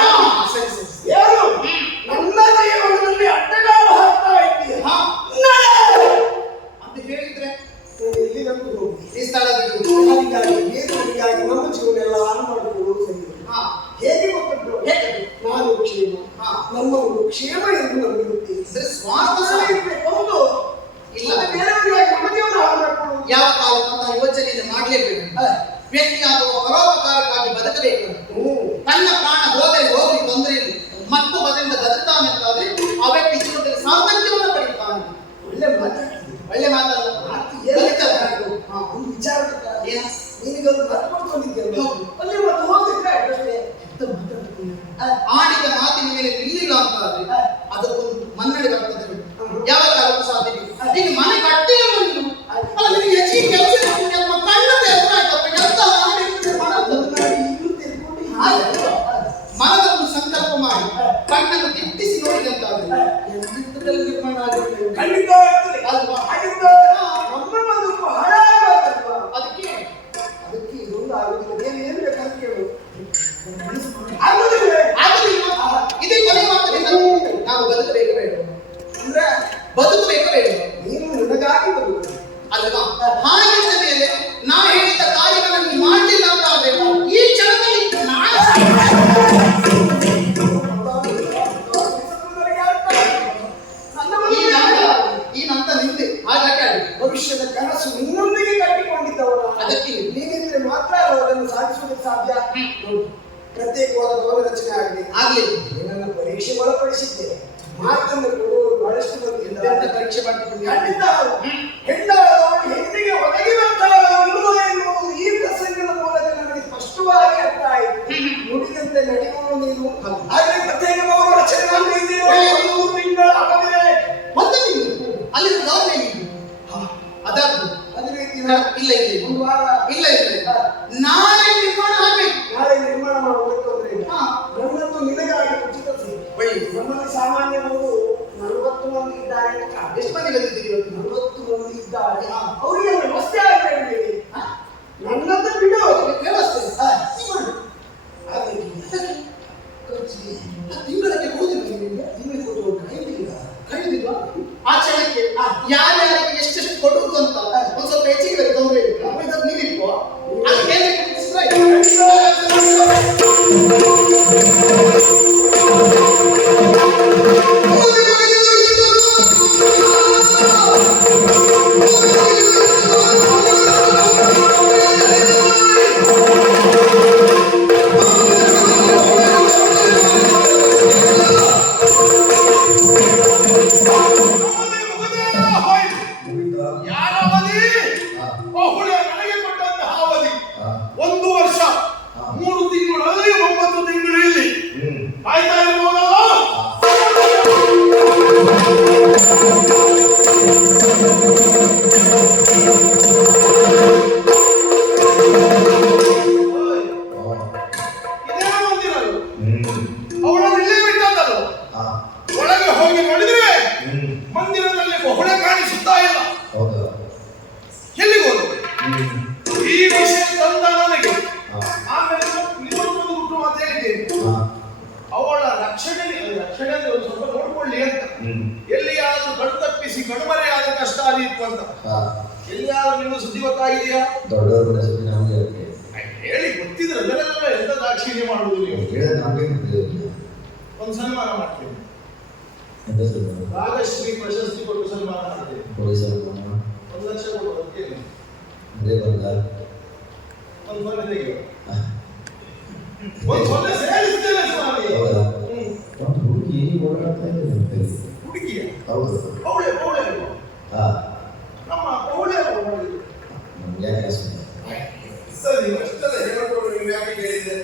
ಸರಿ ಸರಿ ಯಾರು ನಮ್ಮ ಒಂದು ಕ್ಷೇಮ ಎಂದು ನಮಗೆ ಗೊತ್ತಿದೆ. ಅಂದ್ರೆ ಸ್ವಾರ್ಥ ಸಹ ಹೌದು. ಇಲ್ಲ. ಮತ್ತೆ ಬೇರೆಯವರಿಗೆ ನಮ್ಮ ಜೀವನ ಹಾಳು ಮಾಡ್ಕೊಳ್ಳೋದು. ಯಾವ ಕಾಲಕ್ಕಂತ ಯೋಚನೆಯನ್ನು ಮಾಡಲೇಬೇಕು. ವ್ಯಕ್ತಿಯಾಗುವ ಪರೋಪಕಾರಕ್ಕಾಗಿ ಬದುಕಬೇಕು. ತನ್ನ ಪ್ರಾಣ ಹೋದರೆ ಹೋಗಲಿ ತೊಂದರೆ ಇಲ್ಲ, ಮತ್ತು ಅದರಿಂದ ಬದುಕ್ತಾನೆಂತಾದ್ರೆ ಆ ವ್ಯಕ್ತಿ ಜೀವನದಲ್ಲಿ ಸಾಮರ್ಥ್ಯವನ್ನು ಪಡೆಯುತ್ತಾನೆ. ಒಳ್ಳೆ ಮಾತಾಡ್ತೀನಿ. ಒಳ್ಳೆ ಮಾತಲ್ಲ. ಒಂದು ವಿಚಾರ ನೀನೀಗ ಒಂದು ಮಾತು ಕೊಡ್ಕೊಂಡಿದ್ದೇವೆ. ಅಲ್ಲಿ ಒಂದು ಹೋಗಿದ್ರೆ ಆಡಿದ ಮಾತಿನ ಮೇಲೆ ನಿಲ್ಲಿಲ್ಲ ಅಂತ ಆದ್ರೆ ಅದಕ್ಕೊಂದು ಮನ್ನಡೆ ಬರ್ತದೆ. ಯಾವ ಕಾಲಕ್ಕೂ ಸಾಧ್ಯ ಇಲ್ಲ. ಈಗ ಮನೆ ಕಟ್ಟಿಲ್ಲ ನೀನು, ಅಲ್ಲ ನಿನಗೆ ಹೆಚ್ಚಿಗೆ ಕೆಲಸ ನಮ್ಮ ಕಣ್ಣ ಮನದ ಒಂದು ಸಂಕಲ್ಪ ಮಾಡಿ ಕಣ್ಣನ್ನು ದಿಟ್ಟಿಸಿ ನೋಡಿದಂತಾದ್ರೆ ಚಿತ್ರದಲ್ಲಿ ನಿರ್ಮಾಣ ಆಗಿರ್ತದೆ. ಖಂಡಿತ ಆಗ್ತದೆ. ಅಲ್ವಾ? ಹಾಗಿದ್ದ ನಮ್ಮ ಬದುಕು ಹಾಳಾಗಬಾರದಲ್ವಾ? ಅದಕ್ಕೆ ಇದೊಂದು ಆಗುದಿಲ್ಲ. ಬೇರೆ ಏನು ಬೇಕಂತ ಕೇಳು. ಆಗುದಿಲ್ಲ. ಇದೇ ಕೊನೆ ಮಾತದಿಂದ ನಾವು ಬದುಕಬೇಕು ಬೇಡ ಅಂದ್ರೆ ಬದುಕಬೇಕು ಬೇಡ. ನೀನು ನಿನಗಾಗಿ ಬದುಕು ಅಲ್ವಾ? ಹಾಗಿದ್ದ ಮೇಲೆ ನಾ ಹೇಳಿದ ಕಾರ್ಯವನ್ನು ನೀನು ಮಾಡಲಿಲ್ಲ ಅಂತ ಆದ್ರೆ ಈ ಕ್ಷಣದಲ್ಲಿ ಈ ನಂತರ ನಿಂದೆ ಹಾಗಾಗಿ ಭವಿಷ್ಯದ ಕನಸು ನಿನ್ನೊಂದಿಗೆ ಕಟ್ಟಿಕೊಂಡಿದ್ದವರ ಅದಕ್ಕೆ ನೀನಿದ್ರೆ ಮಾತ್ರ ಅದನ್ನು ಸಾಧಿಸುವುದಕ್ಕೆ ಸಾಧ್ಯ. ಪ್ರತ್ಯೇಕವಾದ ಭವನ ರಚನೆ ಆಗಲಿ. ನಿನ್ನನ್ನು ಪರೀಕ್ಷೆ ಒಳಪಡಿಸಿದ್ದೆ. ಮಾತನ್ನು ಕೊಡುವವರು ಬಹಳಷ್ಟು ಮಂದಿ ಎಂತೆಂತ ಪರೀಕ್ಷೆ ಮಾಡ್ತಿದ್ದೀನಿ. ಖಂಡಿತ ಹೆಣ್ಣಾದವಳು ಹೆಣ್ಣಿಗೆ ಒದಗಿದಂತಹದ್ದು ಎನ್ನುವುದು ಈ ಪ್ರಸಂಗದ ಮೂಲಕ ನನಗೆ ಸ್ಪಷ್ಟವಾಗಿ ಅರ್ಥ ಆಯಿತು. ನುಡಿದಂತೆ ನಡೆಯುವ ನೀನು ಹಾಗೆ ಪ್ರತ್ಯೇಕ ಭವನ ರಚನೆ ಮಾಡಿದ್ದೀರಿ. 1 ತಿಂಗಳ ಅವಧಿಯೇ ಒಂದು ತಿಂಗಳು ಅಲ್ಲಿ ಗೌರ್ಮೆಂಟ್ ಅದಾದ್ರು ಅದೇ ರೀತಿ ಇಲ್ಲ ಇಲ್ಲ ಒಂದು ವಾರ ಇಲ್ಲ ಇಲ್ಲ ನಾಳೆ ನಿರ್ಮಾಣ ಆಗ್ಬೇಕು. ನಾಳೆ ನಿರ್ಮಾಣ ಮಾಡುವುದಕ್ಕೆ ತೊಂದರೆ ಇಲ್ಲ. ಹಾ. ನನ್ನದು ನಿನಗಾಗಿ ಉಚಿತ ಸೇವೆ. ಒಳ್ಳೆಯದು. ನಮ್ಮಲ್ಲಿ ಸಾಮಾನ್ಯರು 40 ಮಂದಿ ಇದ್ದಾರೆ ಅಂತ ಕಾಣುತ್ತೆ. ಎಷ್ಟು ಮಂದಿ ಬಂದಿದ್ದೀರಿ ಇವತ್ತು? 40 ಮಂದಿ ಇದ್ದಾರೆ. ಅವರಿಗೆ ವ್ಯವಸ್ಥೆ ಆಗಬೇಡಿ. ನನ್ನದು ಬಿಡು. ವ್ಯವಸ್ಥೆ ನೀವು ಮಾಡು. ಹಾಗಾಗಿ ತಿಂಗಳಿಗೆ ಕೊಡುದಿಲ್ಲ ನಿಮಗೆ. ನಿಮಗೆ ಕೊಡುವ ಕೈಲಿಲ್ಲ. ಖರೀದಿಲ್ವಾ? ಆ ಕ್ಷಣಕ್ಕೆ ಯಾರ್ಯಾರಿಗೆ ಎಷ್ಟೆಷ್ಟು ಕೊಡುವುದು ಅಂತ ಒಂದು ಸ್ವಲ್ಪ ಹೆಚ್ಚಿಗೆ ತೊಂದರೆ ಇಲ್ಲ. ನೀವು ಇಲ್ವೋ ಅದಕ್ಕೆ ಅವಳ ರಕ್ಷಣೆ ಒಂದು ಸ್ವಲ್ಪ ನೋಡ್ಕೊಳ್ಳಿ ಅಂತ. ಎಲ್ಲಿಯಾದ್ರೂ ಕಣ್ ತಪ್ಪಿಸಿ ಕಣ್ಮರೆ ಆದ ಕಷ್ಟ ಆದೀತು ಅಂತ ಎಲ್ಲಿಯಾದ್ರೂ ನಿಮ್ಮ ಸುದ್ದಿ ಗೊತ್ತಾಗಿದೆಯಾ? ದೊಡ್ಡವರ ಸುದ್ದಿ ನಮಗೆ ಹೇಳಿ ಗೊತ್ತಿದ್ರೆ ಅದನ್ನೆಲ್ಲ ಎಂತ ದಾಕ್ಷಿಣ್ಯ ಮಾಡುವುದು ನೀವು? ಒಂದು ಸನ್ಮಾನ ಮಾಡ್ತೇವೆ. ರಾಗಶ್ರೀ ಪ್ರಶಸ್ತಿ ಕೊಟ್ಟು ಸನ್ಮಾನ ಮಾಡ್ತೇವೆ. 1 ಲಕ್ಷ ಕೊಡುವುದಕ್ಕೆ ಒಂದು ಸೊನ್ನೆ ತೆಗೆಯುವ. ಒಂದು ಸೊನ್ನೆ ಸೇರಿಸ್ತೇನೆ ಸ್ವಾಮಿ. ಹುಡುಗಿಯ ಪೌಳೆ ನಮ್ಮ ಪೌಳೆ ಸರಿ ಅಷ್ಟೆಲ್ಲ ಹೇಳ್ಕೊಂಡು ನೀವು ಯಾಕೆ ಹೇಳಿದ್ದೆ?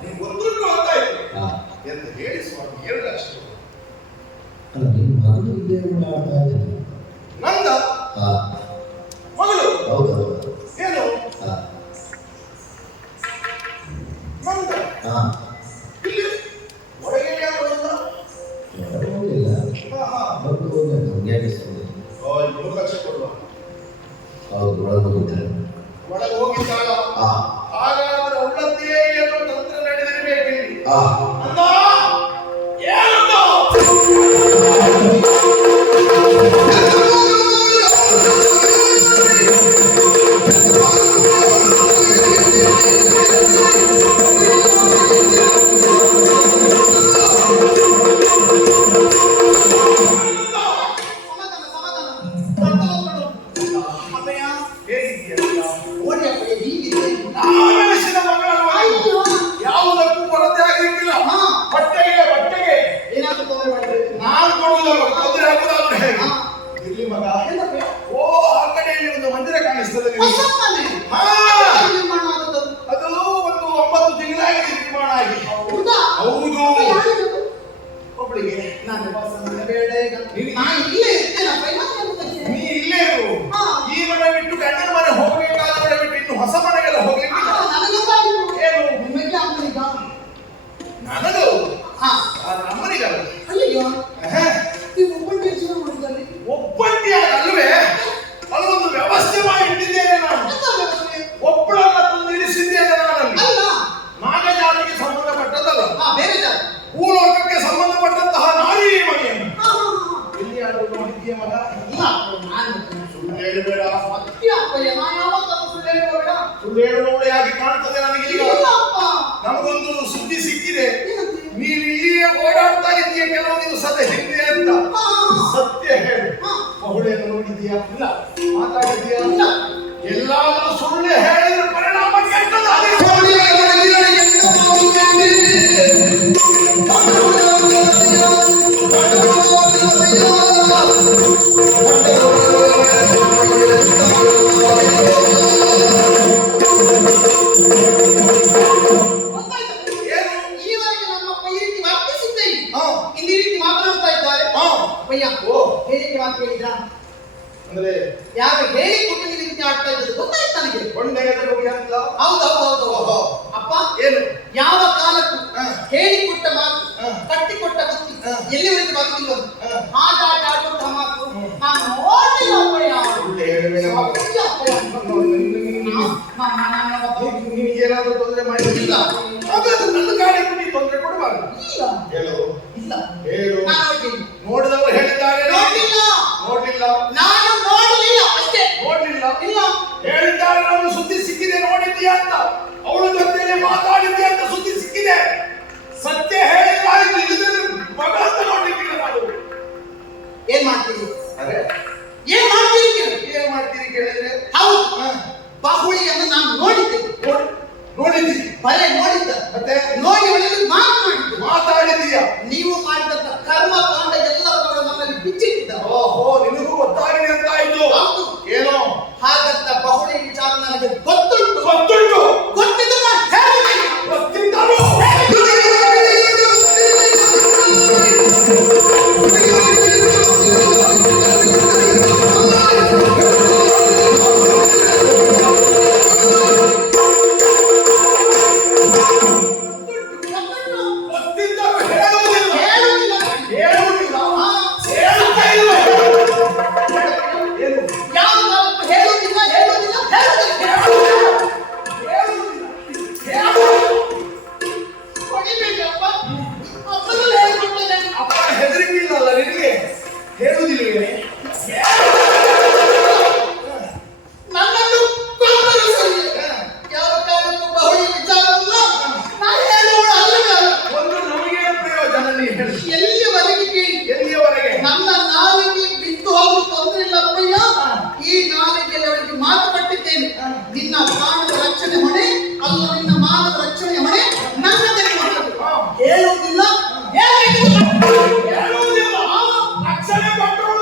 ನೀವು ಗೊತ್ತುಂಟು ಅಂತ ಆಯ್ತು ಎಂದು ಹೇಳಿ ಸ್ವಾಮಿ 2 ಲಕ್ಷ ನಂದ ಮಗಳು ಏನು ನಂದ ಇಲ್ಲಿ ಒಳಗೆ ಯಾರು ಇಲ್ಲ? 3 ಲಕ್ಷ ಕೊಡುವ. ಒಳಗೆ ಹೋಗಿದ್ದಾಳ. ಹಾಗಾದ್ರೆ ಅವಳದ್ದೇ ಏನೋ ತಂತ್ರ ನಡೆದಿರಬೇಕಿಲ್ಲಿ. ಅಂದ ಏನಂದ? ಹೇಗೆ ಇಲ್ಲಿ ಮಗ ಓ ಆ ಕಡೆಯಲ್ಲಿ ಒಂದು ಮಂದಿರ ಕಾಣಿಸ್ತದೆ ನಿನಗೆ. ಹಾ, ಅದು ಒಂದು 9 ತಿಂಗಳಾಗಿದೆ ನಿರ್ಮಾಣ ಆಗಿ. ಹೌದು, ಒಬ್ಬಳಿಗೆ ನೀ ಇಲ್ಲೇ ಇರು. ಈ ಮನೆ ಬಿಟ್ಟು ಗಂಡನ ಮನೆ ಹೋಗ್ಬೇಕಾದ ಮನೆ ಬಿಟ್ಟು ಇನ್ನು ಹೊಸ ಮನೆಗೆಲ್ಲ ಹೋಗ್ಲಿಕ್ಕಿಲ್ಲ. ಏನು ನನಗೂ ನಮ್ಮನಿಗಲ್ಲ ಒಬ್ಬಂಟಿಯಾಗ ಅಲ್ವೇ, ಅಲ್ಲೊಂದು ವ್ಯವಸ್ಥೆ ಮಾಡಿ ಇಟ್ಟಿದ್ದೇನೆ ನಾನು. ಒಬ್ಬಳನ್ನ ತಂದು ಇರಿಸಿದ್ದೇನೆ ನಾನಲ್ಲಿ. ನಾಗಜಾತಿಗೆ ಸಂಬಂಧಪಟ್ಟದ್ದಲ್ಲ, ಭೂಲೋಕಕ್ಕೆ ಸಂಬಂಧಪಟ್ಟಂತಹ ನಾರಿ ಮನೆಯನ್ನು ಎಲ್ಲಿಯಾದರೂ ನೋಡಿದ್ದೀಯ ಮಗ? ಸುಳ್ಳು ಹೇಳಬೇಡ, ಸುಳ್ಳು ಹೇಳುವವಳೆಯಾಗಿ ಕಾಣ್ತದೆ ನನಗೆ ಈಗ. ನಮಗೊಂದು ಸುದ್ದಿ ಸಿಕ್ಕಿದೆ, ನೀನು ಇಲ್ಲಿಯೇ ಓಡಾಡ್ತಾ ಇದ್ದೀಯ ಕೆಲವು ದಿವಸದ ಹಿಂದೆ ಅಂತ. ಸತ್ಯ ಹೇಳು, ಮಹುಳೆಯನ್ನು ನೋಡಿದ್ದೀಯಾ? ಇಲ್ಲ. ಮಾತಾಡಿದ್ದೀಯಾ? ಇಲ್ಲ. ಎಲ್ಲಾದರೂ ಸುಳ್ಳು ಹೇಳಿದ್ರೆ ಪರಿಣಾಮ ಕೆಟ್ಟದ್ದು. ಅಂದ್ರೆ ಯಾರು ಹೇಳಿ ಕೊಟ್ಟು ಈ ರೀತಿ ಆಡ್ತಾ ಇದ್ದದ್ದು ಗೊತ್ತಾಯ್ತು ನನಗೆ. ಹೌದೌದು ಅಪ್ಪ, ಏನು ಯಾವ ಕಾಲಕ್ಕೂ ಹೇಳಿಕೊಟ್ಟ ಮಾತು ಕಟ್ಟಿಕೊಟ್ಟ ಬುತ್ತಿ ಎಲ್ಲಿವರೆಗೂ ಬರುತ್ತಿಲ್ಲ. ಹಾಗಾಗಿ ಆಡುವಂತಹ ಮಾತು ನಾನು ನಿನಗೇನಾದ್ರೂ ತೊಂದರೆ ಮಾಡಿಲ್ಲ? ನನ್ನ ಗಾಡಿಗೂ ನೀ ತೊಂದರೆ ಕೊಡಬಾರ್ದು. ಹೇಳು, ಇಲ್ಲ ಹೇಳು. ನಾನು ನೋಡಿದವರು ಹೇಳಿದ್ದಾರೆ. ನೋಡ್ಲಿಲ್ಲ, ನಾನು ನೋಡಲಿಲ್ಲ ಅಷ್ಟೇ. ನೋಡ್ಲಿಲ್ಲ, ಇಲ್ಲ ಹೇಳಿದ್ದಾರೆ. ನಮ್ಗೆ ಸುದ್ದಿ ಸಿಕ್ಕಿದೆ, ನೋಡಿದ್ದೀಯಾ ಅಂತ. ಅವಳ ಜೊತೆಯಲ್ಲಿ ಮಾತಾಡಿದ್ದೆ ಅಂತ ಸುದ್ದಿ ಸಿಕ್ಕಿದೆ. ಸತ್ಯ ಹೇಳಿದ್ರೆ ಮಗ ಅಂತ ನೋಡ್ಲಿಕ್ಕಿಲ್ಲ ನಾನು. ಏನ್ ಮಾಡ್ತೀರಿ? ಅರೆ ಏನ್ ಮಾಡ್ತೀರಿ? ಏನ್ ಮಾಡ್ತೀರಿ ಕೇಳಿದ್ರೆ? ಹೌದು, ಬಾಹುಳಿಯನ್ನು ನಾನು ನೋಡಿದ್ದೆ. ನೋಡಿದ್ದೀರಿ? ಬರೇ ನೋಡಿದ್ದ, ಮತ್ತೆ ನೋಡಿ ಒಳ್ಳೆ ಮಾತಾಡಿದ್ದು. ಮಾತಾಡಿದೀಯಾ? ನೀವು ಮಾಡಿದಂತ ಕರ್ಮ ಕಾಂಡ ಎಲ್ಲರೂ ನಮ್ಮಲ್ಲಿ ಬಿಚ್ಚಿಟ್ಟಿದ್ದ. ಓಹೋ, ನಿನಗೂ ಗೊತ್ತಾಗಿದೆ ಅಂತ ಆಯ್ತು. ಏನೋ ಹಾಗಂತ ಬಹುಳಿ ವಿಚಾರ ನನಗೆ ಗೊತ್ತುಂಟು. ಗೊತ್ತಿದ್ದು ನಾನು ಹೇಳಿದೆ. ಗೊತ್ತಿದ್ದರು. ನಿನ್ನ ಪ್ರಾಣದ ರಕ್ಷಣೆ ಹೊಣೆ ಅಲ್ಲ, ನಿನ್ನ ಮಾನದ ರಕ್ಷಣೆ ಹೊಣೆ ನನ್ನದೇ. ಹೇಳುವುದಿಲ್ಲ, ರಕ್ಷಣೆ ಕೊಟ್ಟರು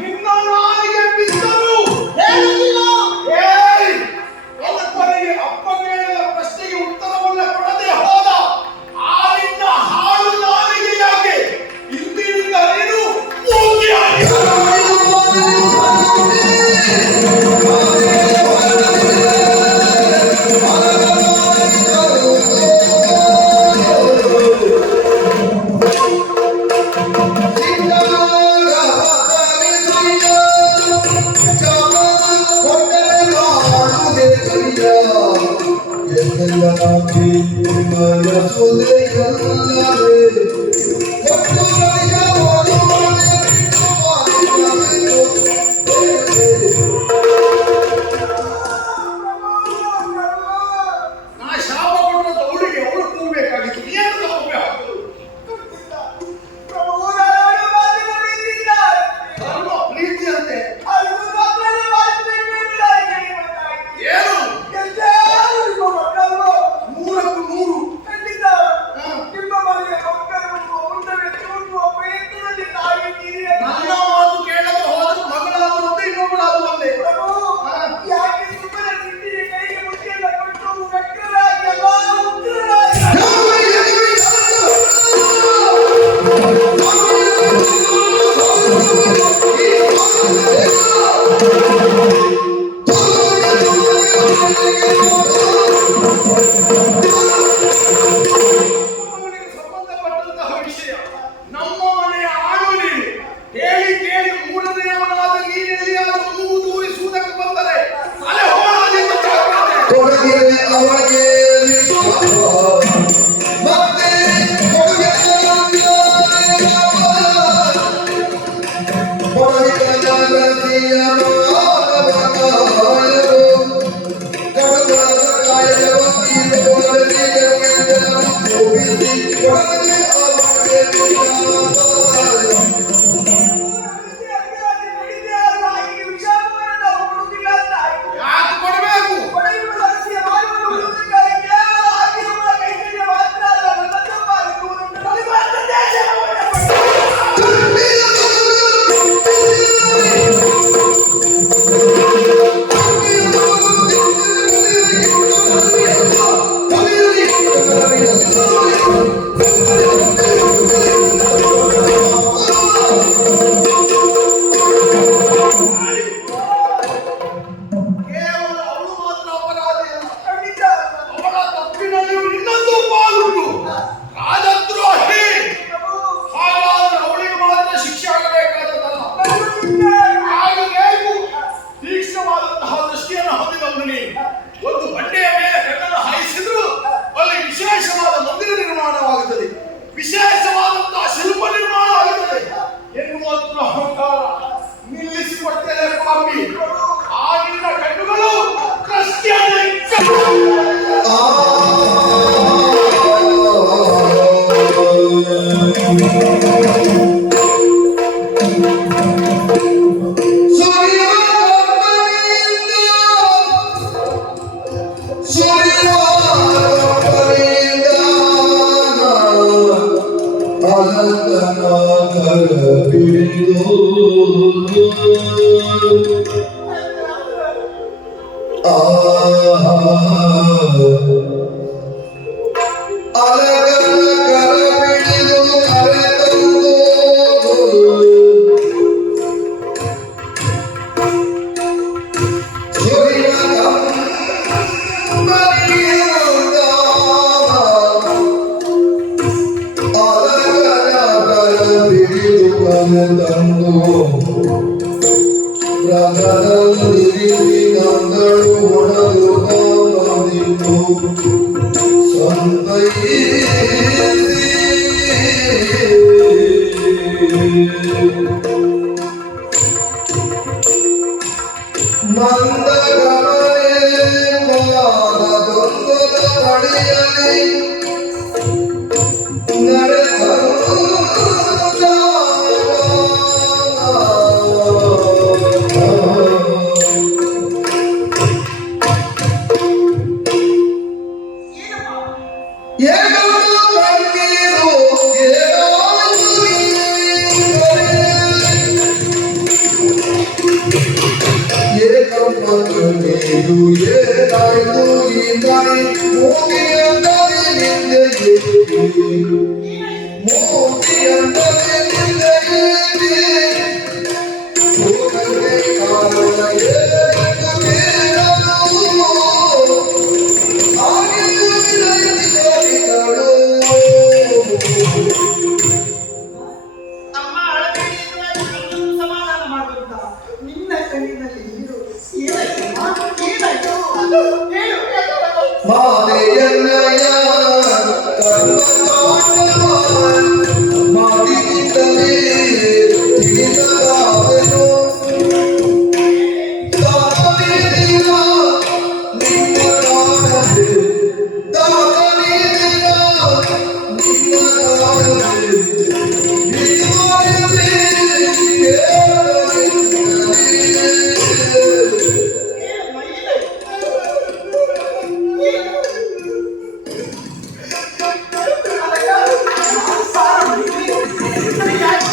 ನಿನ್ನ ನಾಲಿಗೆ ಬಿದ್ದರು. ಹೇಳುವುದಿಲ್ಲ. ಅಪ್ಪ ಕೇಳಿದ ಪ್ರಶ್ನೆಗೆ ಉತ್ತರವನ್ನ ಕೊಡದೆ ಹೋದ ಆ ನಿನ್ನ ಹಾಳು ನಾಲಿಗೆ ಯಾಕೆ ಇಂದಿನಿಂದ ನೀನು ಮೂಗಿಯಾಗಿ ನಮ್ಮ ಮನೆಯ ಆಳು ನೀನು. ಕೇಳಿ ಕೇಳಿ ಮೂರನೆಯವನಾದ ನೀನೆಲ್ಲಿಯಾದರೂ ಮೂಗು ತೂರಿಸುವುದಕ್ಕೆ ಬಂದರೆ ತಲೆ ಹೋರಾದಿಂದ ಜಾಗ್ರತೆ. ಕೊಡಗಿರೆ ಅವಗೆ ಮತ್ತೆ ಕೊಡಗೆ ಯಾಕೆ ಕೊಡಬೇಕು? ಕೇವಲ ಅವಳು ಮಾತ್ರ ಅಪರಾಧಿ ಅಲ್ಲ. ಅವಳ ತಪ್ಪಿನಲ್ಲಿಯೂ ಇನ್ನೊಂದು ಪಾಲುಂಟು. ರಾಜದ್ರೋಹಿ. ಹಾಗಾದ್ರೆ ಅವಳಿಗೆ ಮಾತ್ರ ಶಿಕ್ಷೆ ಆಗಬೇಕಾದದ್ದಲ್ಲ. ಆಗಬೇಕು. ತೀಕ್ಷ್ಣವಾದಂತಹ ದೃಷ್ಟಿಯನ್ನು ಹೊಂದಿದವನು ನೀನು. ಒಂದು ಬಂಡೆಯ ಮೇಲೆ ಕಣ್ಣನ್ನು ಹಾಯಿಸಿದ್ರು ಅಲ್ಲಿ ವಿಶೇಷವಾದ ಮಂದಿರ ನಿರ್ಮಾಣವಾಗುತ್ತದೆ, ವಿಶೇಷವಾದಂತಹ ಶಿಲ್ಪ ನಿರ್ಮಾಣ ಆಗುತ್ತದೆ ಎನ್ನುವಂತ ಅಹಂಕಾರ ನಿಲ್ಲಿಸಿಕೊಡ್ತೇನೆ ಪಾಪಿ. ಆಗಿನ ಕಣ್ಣುಗಳು ಕ್ರಿಶ್ಚಿಯನ್ ಅಮ್ಮ ಅಳಬೇಡಿ ಎನ್ನುವಾಗ ನನ್ನನ್ನು ಸಮಾಧಾನ ಮಾಡುವಂತ ನಿನ್ನ ಕಣ್ಣಿನಲ್ಲಿ ನೀರು ಏನಾಯ್ತು ಏನಾಯ್ತು ಹೇಳು. ಮಾತೆಯನ್ನಯ ಮಾತಿನಿಂದಲೇ ತಿಳಿದಾದನು ತಾತನಿಲ್ಲ ನಿಮ್ಮ ಕಾಣದೆ ತಾತನಿಲ್ಲ ನಿಮ್ಮ ಕಾಣದೆ ನಿಮ್ಮೊಡನೆ ಯಾಕೆ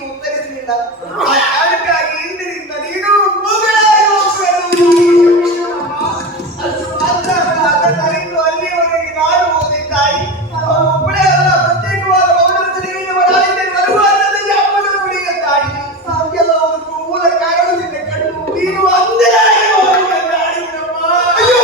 ನೀನು ಉತ್ತರಿಸಲಿಲ್ಲ. ಆ ಕಾರಣಕ್ಕಾಗಿ ಇಂದಿನಿಂದ ನೀನು ಮಗಳಾಗಿ ಹೋಗಬೇಕು. ಅದು ಮಾತ್ರ ಅಲ್ಲ, ಅದನ್ನು ಅರಿತು ಅಲ್ಲಿಯವರೆಗೆ ನಾನು ಹೋದೆ ತಾಯಿ. ಅವಳು ಒಬ್ಬಳೇ ಅಲ್ಲ, ಪ್ರತ್ಯೇಕವಾದ ಮಗಳ ಜೊತೆಗೆ ಬರಲಿದ್ದೆ ಬರುವಾರದಲ್ಲಿ ಅಪ್ಪನ ಕುಡಿಯ ತಾಯಿ. ನಾವೆಲ್ಲವನ್ನೂ ಮೂಲ ಕಾರಣದಿಂದ ಕಂಡು ನೀನು ಅಂದರಾಗಿ ಹೋಗುವ ತಾಯಿ ನಮ್ಮ. ಅಯ್ಯೋ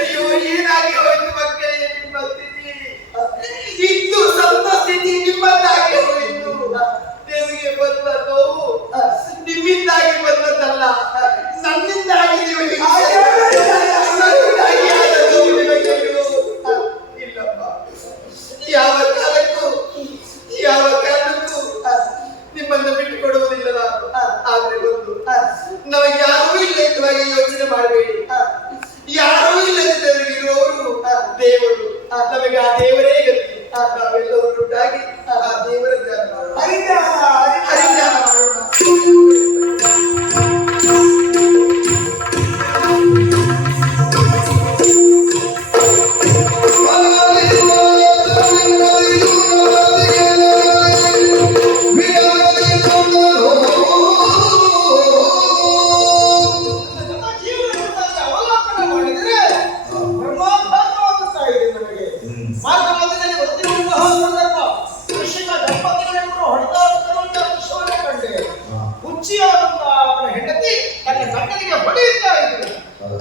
ಅಯ್ಯೋ ಏನಾಗಿ ಹೋಯ್ತು ಮಕ್ಕಳೇ ನಿಮ್ಮ ಸ್ಥಿತಿ? ಇದ್ದು ಸಂತ ಸ್ಥಿತಿ ನಿಮ್ಮದಾಗಿ ಹೋಯಿತು. ನಿಮಗೆ ಬಂದ ನೋವು ನಿಮ್ಮಿಂದಾಗಿ ಬಂದದ್ದಲ್ಲ, ನನ್ನಿಂದಾಗಿ ನೀವು ನನ್ನಿಂದಾಗಿ ಆದ ನೋವು ನಿಮಗೆ ಇಲ್ಲಪ್ಪ. ಯಾವ ಕಾಲಕ್ಕೂ ನಿಮ್ಮನ್ನು ಬಿಟ್ಟು ಕೊಡುವುದಿಲ್ಲ ನಾನು. ಆದ್ರೆ ಒಂದು ನಮಗೆ ಯಾರೂ ಇಲ್ಲ ಇದುವಾಗಿ ಯೋಚನೆ ಮಾಡಬೇಡಿ. ಯಾರೂ ಇಲ್ಲದಿದ್ದವರಿಗೆ ಇರುವವರು ದೇವರು. ನಮಗೆ ಆ ದೇವರೇ ಗತಿ. ನಾವೆಲ್ಲರೂ ಒಟ್ಟಾಗಿ ಆ ದೇವರ ಧ್ಯಾನ ಮಾಡೋಣ. ಹರಿಧ್ಯಾನ ಮಾಡೋಣ. ಹೆಂಡತಿ ತನ್ನ ಗಂಡನಿಗೆ ಹೊಡೆಯುತ್ತಾ ಇದ್ರು.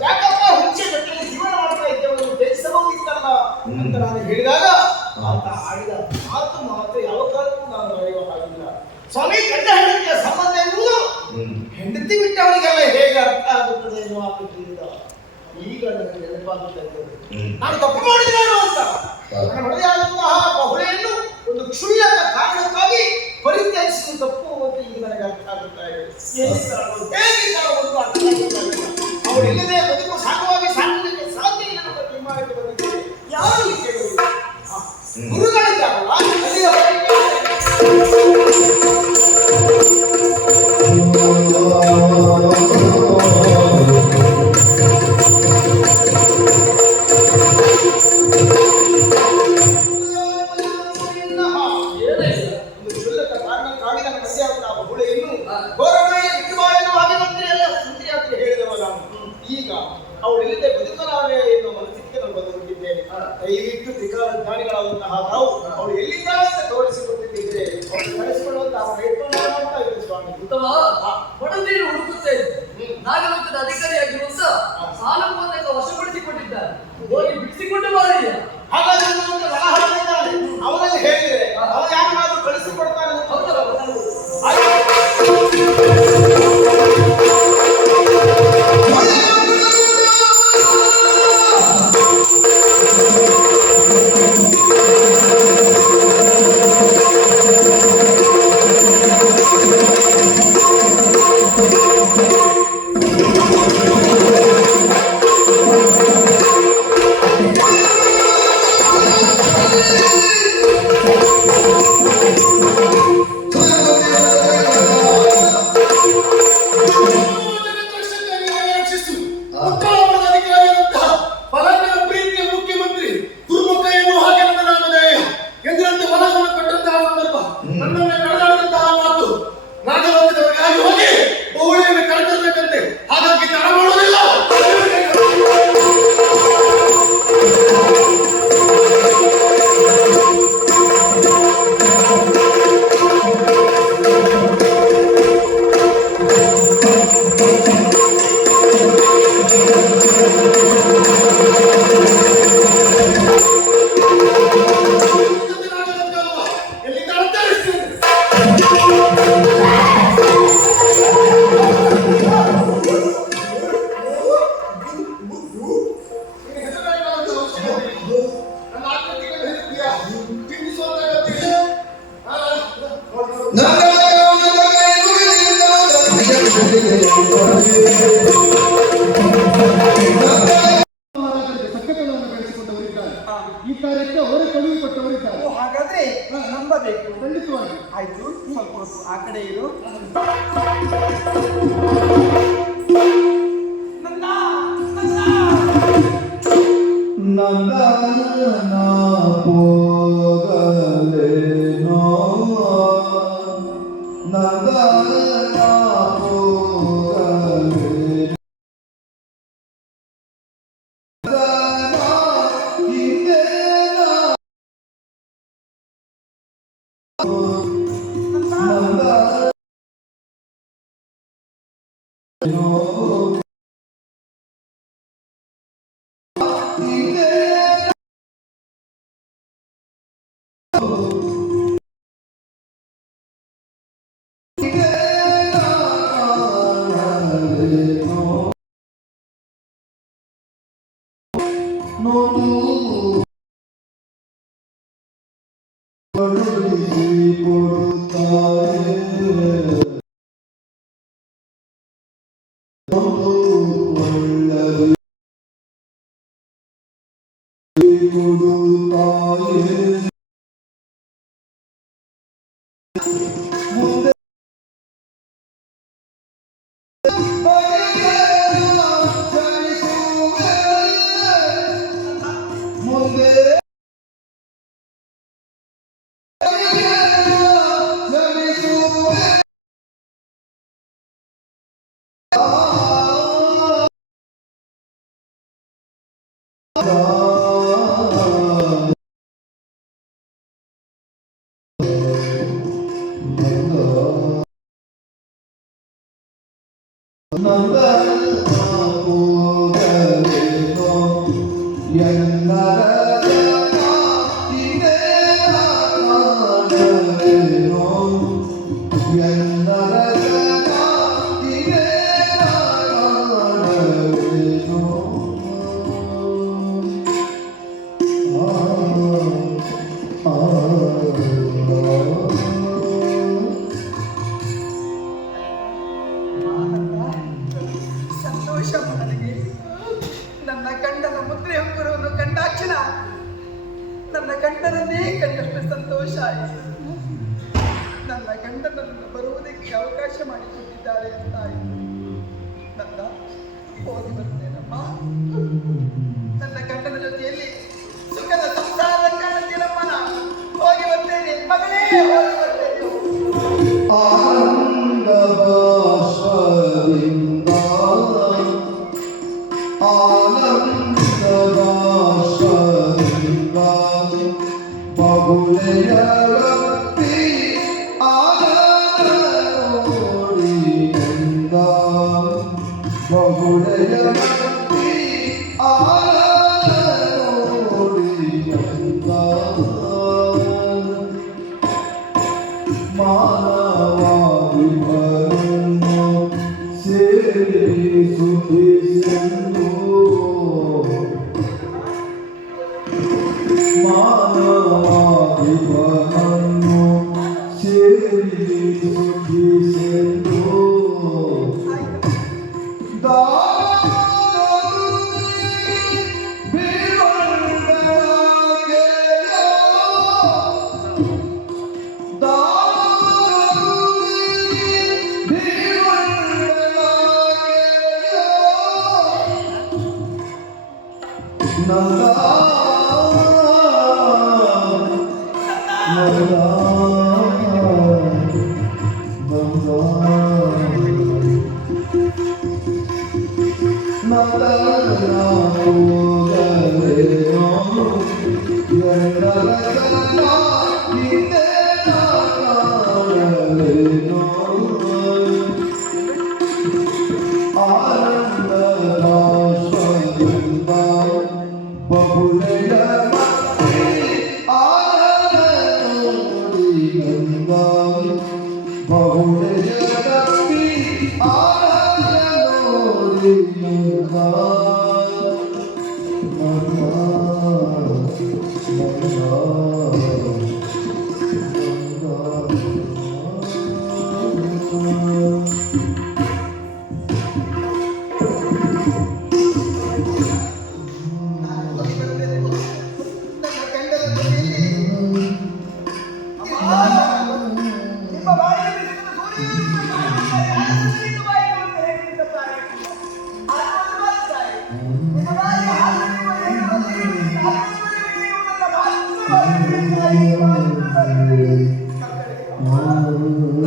ಯಾಕಪ್ಪ ಹುಚ್ಚೆ ಜೊತೆಗೆ ಜೀವನ ಮಾಡ್ತಾ ಇದ್ದೇವೆ, ತ್ಯಜಿಸಬಹುದಿತ್ತಲ್ಲ ಅಂತ ನಾನು ಹೇಳಿದಾಗ ಆತ ಆಡಿದ ಮಾತು ಯಾವ ಕಾಲಕ್ಕೂ ನಾನು ಮರೆಯುವ ಹಾಗಿಲ್ಲ. ಸ್ವಾಮಿ, ಗಂಡ ಹೆಂಡತಿಯ ಸಂಬಂಧ ಎನ್ನುವುದು ಹೆಂಡತಿ ಬಿಟ್ಟವನಿಗೆಲ್ಲ ಹೇಗೆ ಅರ್ಥ ಆಗುತ್ತದೆ ಎನ್ನುವ ಆಗುತ್ತಿಲ್ಲ. ಈಗ ನನಗೆ ನೆನಪಾಗುತ್ತಾ ಇದ್ದೇನೆ, ನಾನು ತಪ್ಪು ಮಾಡಿದ್ದೇನು ಅಂತ. ನನ್ನ ಮನೆಯಾದಂತಹ ಬಹುಳೆಯನ್ನು ಒಂದು ಕ್ಷುಲ್ಲಕ ಕಾರಣಕ್ಕಾಗಿ ಪರಿತ್ಯಜಿಸುವ ತಪ್ಪು ಅಂತ ಈಗ ನನಗೆ ಅರ್ಥ ಆಗುತ್ತಾ ಇದೆ. ಅವಳು ಇಲ್ಲದೆ ಬದುಕು ಸಾಕವಾಗಿ ಸಾಕಲಿಕ್ಕೆ ಸಾಧ್ಯ ಇಲ್ಲ ಅಂತ ತೀರ್ಮಾನಕ್ಕೆ ಬಂದಿದ್ದೇನೆ. ಯಾರು ಕೇಳುವುದು? ಗುರುಗಳಿದ್ದಾರಲ್ಲ, ಅಲ್ಲಿಯ ದಯವಿಟ್ಟು ತ್ರಿಕಾಲಜ್ಞಾನಿಗಳಾದಂತಹ ನಾವು ಅವಳು ಎಲ್ಲಿಂದ ಅಂತ ತೋರಿಸಿಕೊಟ್ಟಿದ್ದರೆ ಅವಳು ಕಳಿಸಿಕೊಳ್ಳುವಂತ ಅವರ ಹೇಳ್ಕೊಂಡು ಸ್ವಾಮಿ. ಉತ್ತಮ ಬಡದೇನು ಹುಡುಕುತ್ತಾ ಇದ್ದೆ. ನಾಗಲೋಕದ ಅಧಿಕಾರಿಯಾಗಿರುವಂತ ಸಾಲ ಮೂಲಕ ವಶಪಡಿಸಿಕೊಂಡಿದ್ದಾರೆ. ಹೋಗಿ ಬಿಡಿಸಿಕೊಂಡು ಬಾರಿಯ. ಹಾಗಾದ್ರೆ ವರಹರಿದ್ದಾರೆ, ಅವರಲ್ಲಿ ಹೇಳಿದ್ರೆ ಅವ ಯಾರನ್ನಾದ್ರೂ ಕಳಿಸಿಕೊಡ್ತಾರೆ. ಮಹಾರಾಜರಿಗೆ ಸಕ್ಕತ್ತನವನ್ನು ಬೆಳೆಸಿಕೊಂಡವರಿದ್ದಾರೆ. ಈ ಕಾರ್ಯಕ್ಕೆ ಅವರೇ ಕಳುಹಿಕೊಟ್ಟವರಿದ್ದಾರೆ. ಓ, ಹಾಗಾದ್ರೆ ನಂಬಬೇಕು. ಖಂಡಿತವಾಗಿ. ಆಯ್ತು, ಸ್ವಲ್ಪ ಹೊತ್ತು ಆ ಕಡೆ ಇರು. ನನ್ನ ನಂದನ ಪೋಗಲೇನೋ ನಂದನ ಪೋಗಲೇನೋ ಸಂತೋಷ ನನಗೆ. ನನ್ನ ಗಂಡನ ಮುದ್ರೆ ಉಂಗುರವನ್ನು ಕಂಡಾಕ್ಷಣ ನನ್ನ ಗಂಡನನ್ನೇ ಕಂಡಷ್ಟು ಸಂತೋಷ ಆಯಿತು. ನನ್ನ ಗಂಡನನ್ನು ಬರುವುದಕ್ಕೆ ಅವಕಾಶ ಮಾಡಿಕೊಟ್ಟಿದ್ದಾರೆ ಅಂತ ಆಯಿತು. ನನ್ನ ಹೋಗಿ ಬರ್ತೇನಮ್ಮ. ನನ್ನ ಗಂಡನ ಜೊತೆಯಲ್ಲಿ ಸುಖದ ಸಂಸಾರ ಕಾಣುತ್ತೇನಮ್ಮ. ನಾನು ಹೋಗಿ ಬರ್ತೇನೆ ಮಗಳೇ, ಹೋಗಿ ಬರ್ತೇನೆ. ಆನಂದವಾಸದಿಂದ ಬಹುಳೆಯ ವ್ಯಕ್ತಿ ಆನಂದೋಡಿಯಿಂದ ಬಹುಳೆಯ ವ್ಯಕ್ತಿ ಆನಂದೋಡಿಯಿಂದ ಮಾನವಾದಿಗಳನ್ನು ಸೇರಿ ಸುಖಿಸೆಂದು ಮಾನವಾದಿಗಳನ್ನು ಸೇರಿ ಸುಖಿಸೆಂದು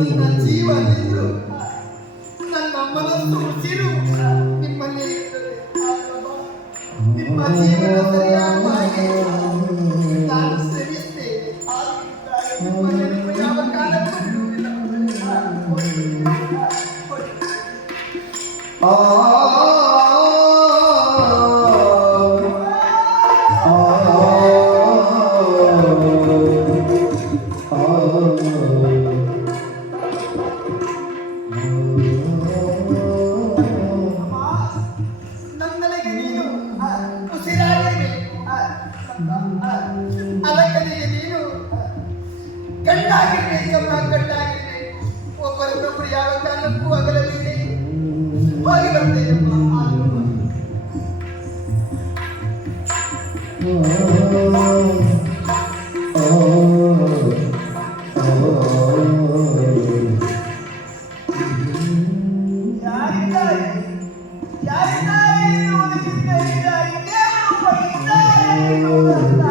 ನನ್ನ ಜೀವ ನಿಂತು ನನ್ನ ಮನಸ್ಸು ಉಸಿರು ನಿಮ್ಮಲ್ಲಿ ಇರ್ತದೆ. ನಿಮ್ಮ ಜೀವನ ಸರಿಯಾದ ಹಾಗೆ ನಾನು ಶ್ರಮಿಸ್ತೇನೆ. ನಿಮ್ಮ ನೆನಪು ಯಾವ ಕಾಲಕ್ಕೂ ಬಿಡುವುದಿಲ್ಲ. ನನ್ನಲೆಗೆ ನೀನು ಉಸಿರಾಡಬೇಕು. ಅದಕ್ಕನಿಗೆ ನೀನು ಗಂಡಾಗಿರ್ಬೇಕಮ್ಮ, ಗಂಡಾಗಿರ್ಬೇಕು. ಒಬ್ಬರನ್ನೊಬ್ಬರು ಯಾವ ಕಾರಣಕ್ಕೂ ಅಗಲಲಿದೆ. ಹೋಗಿ ಬರ್ತೇನಮ್ಮ. ಯಾರಿದ್ದಾರೆ ಯಾರಿದ್ದಾರೆ ಎನ್ನುವುದಕ್ಕಿಂತ ಹೆಚ್ಚಾಗಿ ದೇವರೊಬ್ಬ ಇದ್ದಾರೆ ಎನ್ನುವುದನ್ನ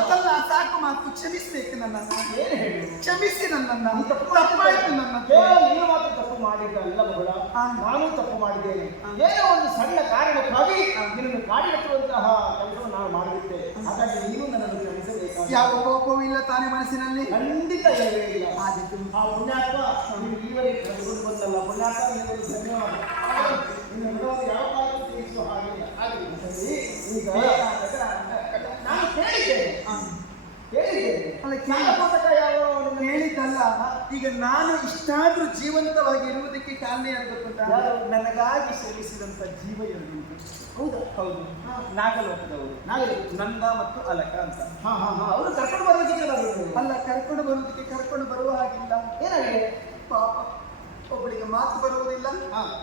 ಅದಲ್ಲ, ಸಾಕು ಮಾತು. ಕ್ಷಮಿಸ್ಬೇಕು ನನ್ನನ್ನ. ಏನು ಹೇಳಿ? ಕ್ಷಮಿಸಿ ನನ್ನನ್ನ. ತಪ್ಪಾಯ್ತು ನನ್ನ. ನೀನು ಮಾತ್ರ ತಪ್ಪು ಮಾಡಿದ್ದಲ್ಲ ಮಗಳ, ನಾನು ತಪ್ಪು ಮಾಡಿದ್ದೇನೆ. ಏನೋ ಒಂದು ಸಣ್ಣ ಕಾರಣಕ್ಕಾಗಿ ನಿನ್ನನ್ನು ಕಾಡಿಡುವಂತಹ ಕೆಲಸವನ್ನು ನಾನು ಮಾಡಿಬಿಟ್ಟೆ. ಹಾಗಾಗಿ ನೀನು ನನ್ನನ್ನು ಕ್ಷಮಿಸಬೇಕು. ಯಾವ ಕೋಪವೂ ಇಲ್ಲ ತಾನೇ ಮನಸ್ಸಿನಲ್ಲಿ? ಖಂಡಿತ ಇಲ್ಲವೇ ಇಲ್ಲ. ಆದಿತ್ತು. ಆ ಪುಣ್ಯಾತ್ಮ ನೀನು ಈವರೆಗೆ ಕರೆದುಕೊಂಡು ಬಂದಲ್ಲ, ಪುಣ್ಯಾತ್ಮ ನಿನಗೆ ಧನ್ಯವಾದ. ನಿನ್ನ ಋಣವನ್ನು ಯಾವ ಕಾಲಕ್ಕೂ ತೀರಿಸುವ ಹಾಗಿಲ್ಲ. ಸರಿ, ಈಗ ನಾನು ಕೇಳಿದ್ದೇನೆ ಅಲ್ಲ, ಜ್ಞಾನಪೋಷಕ ಯಾವ ಹೇಳಿದ್ದಲ್ಲ. ಈಗ ನಾನು ಇಷ್ಟಾದ್ರೂ ಜೀವಂತವಾಗಿ ಇರುವುದಕ್ಕೆ ಕಾರಣ ಯಾರು ಗೊತ್ತುಂಟಾ? ನನಗಾಗಿ ಶ್ರಮಿಸಿದಂತ ಜೀವ ಎರಡು ಉಂಟು. ಹೌದಾ? ಹೌದು. ನಾಗಲೋಕದವರು, ನಂದ ಮತ್ತು ಅಲಕ ಅಂತ. ಅವರು ಕರ್ಕೊಂಡು ಬರೋದಕ್ಕೆ ಅಲ್ಲ, ಕರ್ಕೊಂಡು ಬರುವುದಕ್ಕೆ ಕರ್ಕೊಂಡು ಬರುವ ಹಾಗಿಲ್ಲ. ಏನಾಗಿದೆ? ಪಾಪ, ಒಬ್ಬಳಿಗೆ ಮಾತು ಬರುವುದಿಲ್ಲ,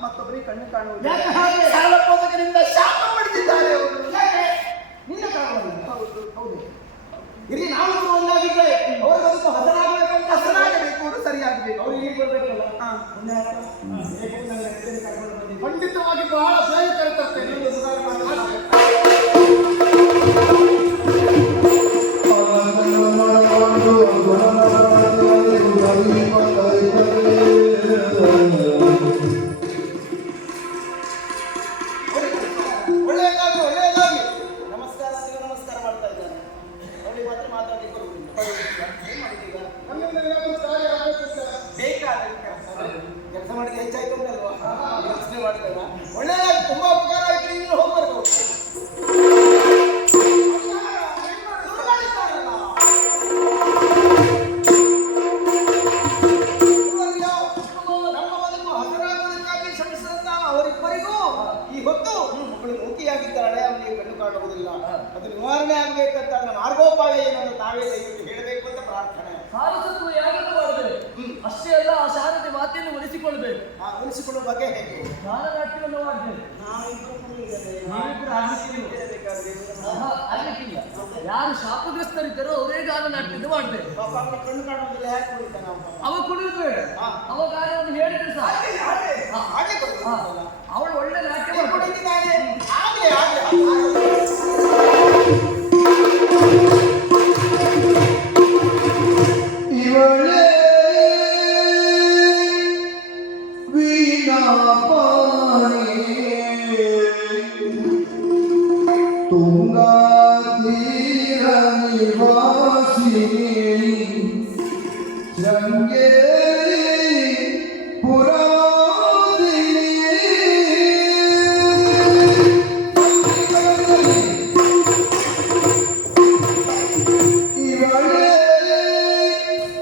ಮತ್ತೊಬ್ಬರಿಗೆ ಕಣ್ಣು ಕಾಣುವುದಿಲ್ಲ. ಯಾಕೆ ಹಾಗೆ? ಸಾಲಪೋದಕರಿಂದ ಶಾಪ ಪಡೆದಿದ್ದಾರೆ ಅವರು. ಯಾಕೆ? ನಿನ್ನ ಕಾರಣದಿಂದ. ಹೌದು. ಹೌದು. ಇಲ್ಲಿ ನಾವು ಒಂದಾಗಿದ್ದರೆ ಅವರ ಬದುಕು ಹಸನಾಗಬೇಕಂತ ಹಸನಾಗಬೇಕು, ಅವರು ಸರಿಯಾಗಬೇಕು. ಅವ್ರು ಇಲ್ಲಿ ಬರಬೇಕಲ್ಲ. ಖಂಡಿತವಾಗಿ ಬಹಳ ಬೇಗ ಕರೆತರ್ತೇನೆ. ಒಳ್ಳೆಯದಾಗಿ ಒಳ್ಳೆಯದಾಗಿ ನಮಸ್ಕಾರ ನಮಸ್ಕಾರ ಮಾಡ್ತಾ ಇದ್ದಾನೆ. ಅವರಿಗೆ ಮಾತ್ರ ಮಾತಾಡಲಿಕ್ಕೆ ಬರುವುದಿಲ್ಲ. ಏನ್ ಮಾಡಿದ್ದೀಗ? ಬೇಕಾದ ಕೆಲಸ ಮಾಡಿದ್ರೆ ಹೆಚ್ಚಾಯ್ತು ಉಂಟಲ್ವಾ? ಯೋಚನೆ ಮಾಡಿದಾಗ ಒಳ್ಳೆಯದಾಗಿ ತುಂಬಾ ಉಪಕಾರ ಆಯ್ತು. ನೀನು ಮಾತೆಯನ್ನು ಉಳಿಸಿಕೊಳ್ಬೇಕು. ಉಳಿಸಿಕೊಳ್ಳುವ ಬಗ್ಗೆ ಹೇಗೆ? ಗಾನನಾಟ್ಯವನ್ನು ಮಾಡ್ತೇವೆ. ನಾವಿಬ್ಬರು ನಾವಿಬ್ಬರು ಆಗ್ಲಿಕ್ಕಿಲ್ಲ. ಯಾರು ಶಾಪಗ್ರಸ್ತರಿದ್ದಾರೋ ಅವರೇ ಗಾನನಾಟ್ಯದ ಮಾಡ್ತೇವೆ. ಪಾಪ ಅವನ ಕಣ್ಣು ಕಾಣುವುದಿಲ್ಲ, ಯಾಕೆ ಕುಡಿತಾನೆ ಅವನು? ಅವ ಕುಡಿದ್ರೆ ಅವ ಗಾನವನ್ನು ಹೇಳಿದ್ರೆ ಸಾಕು. ಅವಳು ಒಳ್ಳೆ ನಾಟ್ಯ ಮಾಡ್ತಾಳೆ. ಇವಳೇ ವೀಣಾಪಾಣಿ ತುಂಗಾ ತೀರ ನಿವಾಸಿನಿ ಶೃಂಗೇರಿ ಪುರಾದಿನಿ ಇವಳೇ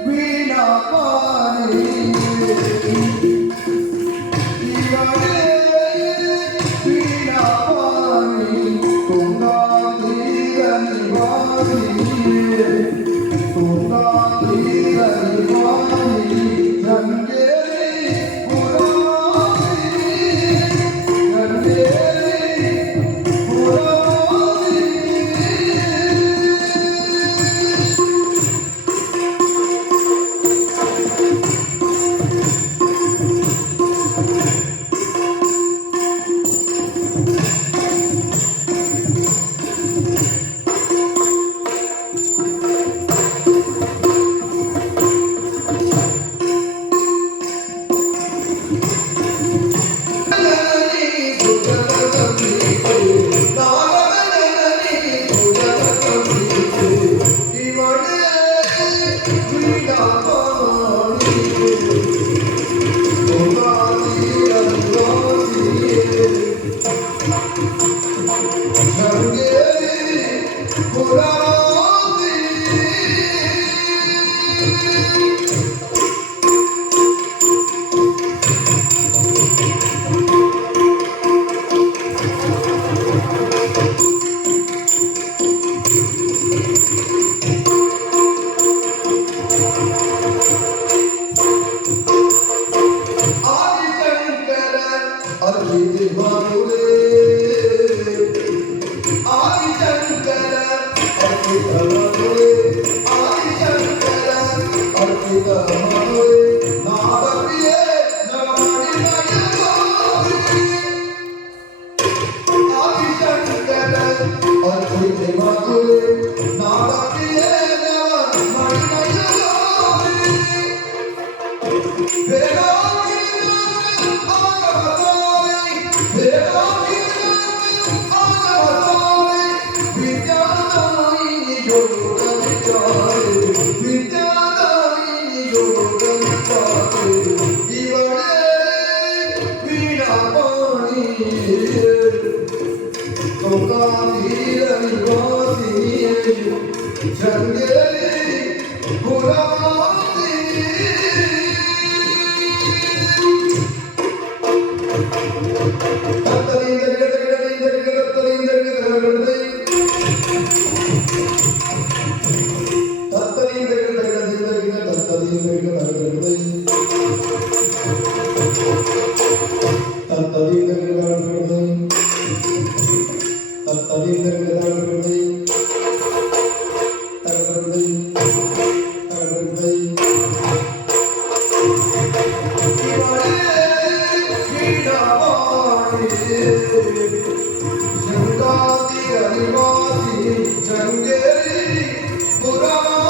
ವೀಣಾಪಾಣಿ ಇವಳೇ ವೀಣಾಪಾಣಿ ತುಂಗಾ ತೀರ ನಿವಾಸಿನಿ ತುಂಗಾ ತೀರ ನಿವಾಸಿನಿ ಶೃಂಗೇರಿ ಪುರಾದಿನಿ ಶೃಂಗೇರಿ ಪುರಾದಿನಿ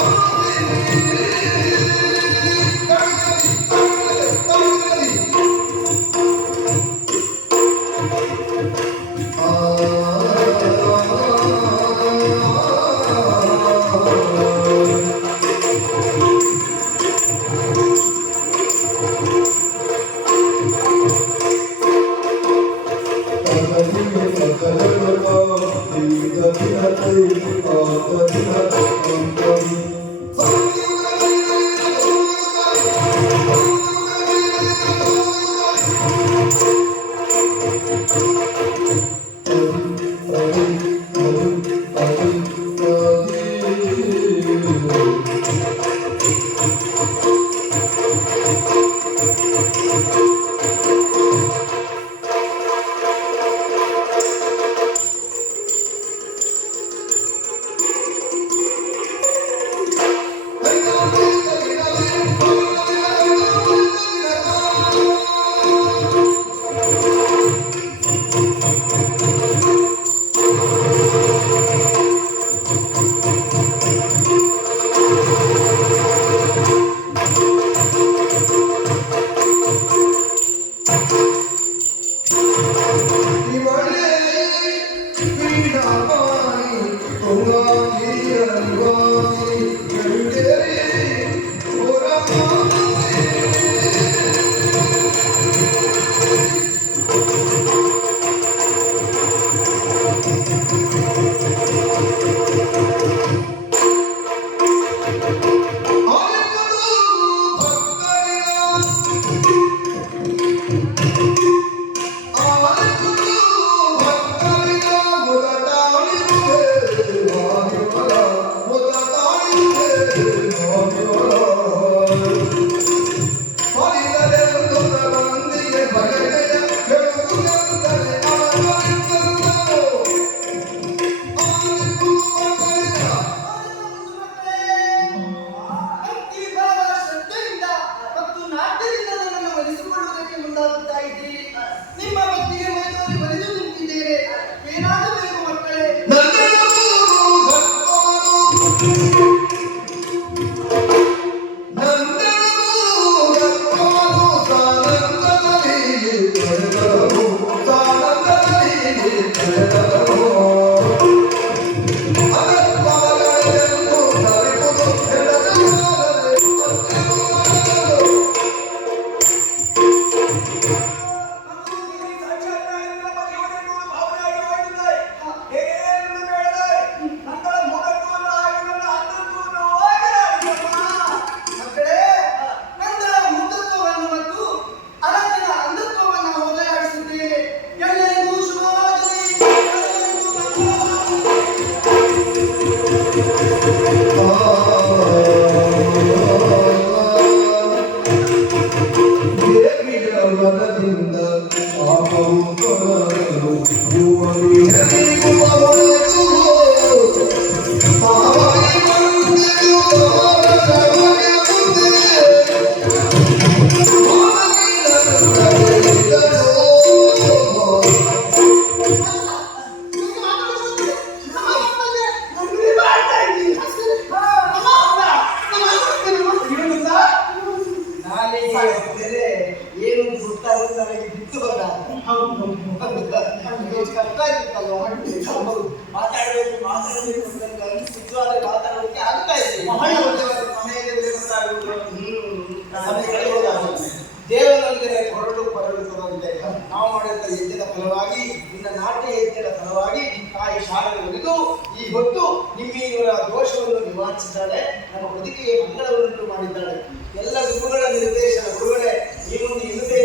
ದೇವನಂದರೆ ಹೊರಡು ಪರಡು ತರುವಂತೆ ನಾವು ಮಾಡಿದ ಯಜ್ಞದ ಫಲವಾಗಿ ನಿನ್ನ ನಾಟ್ಯ ಯಜ್ಞದ ಫಲವಾಗಿ ತಾಯಿ ಶಾಲೆಗೆ ಒಲಿದು ಈ ಹೊತ್ತು ನಿಮ್ಮೀವರ ದೋಷವನ್ನು ನಿವಾರಿಸಿದ್ದಾಳೆ, ನಮ್ಮ ಬದುಕಿಗೆ ಮಂಗಳವನ್ನುಂಟು ಮಾಡಿದ್ದಾಳೆ. ಎಲ್ಲ ಗುರುಗಳ ನಿರ್ದೇಶನ ಗುರುಗಳೇ ಈ ಒಂದು ಇಲ್ಲದೆ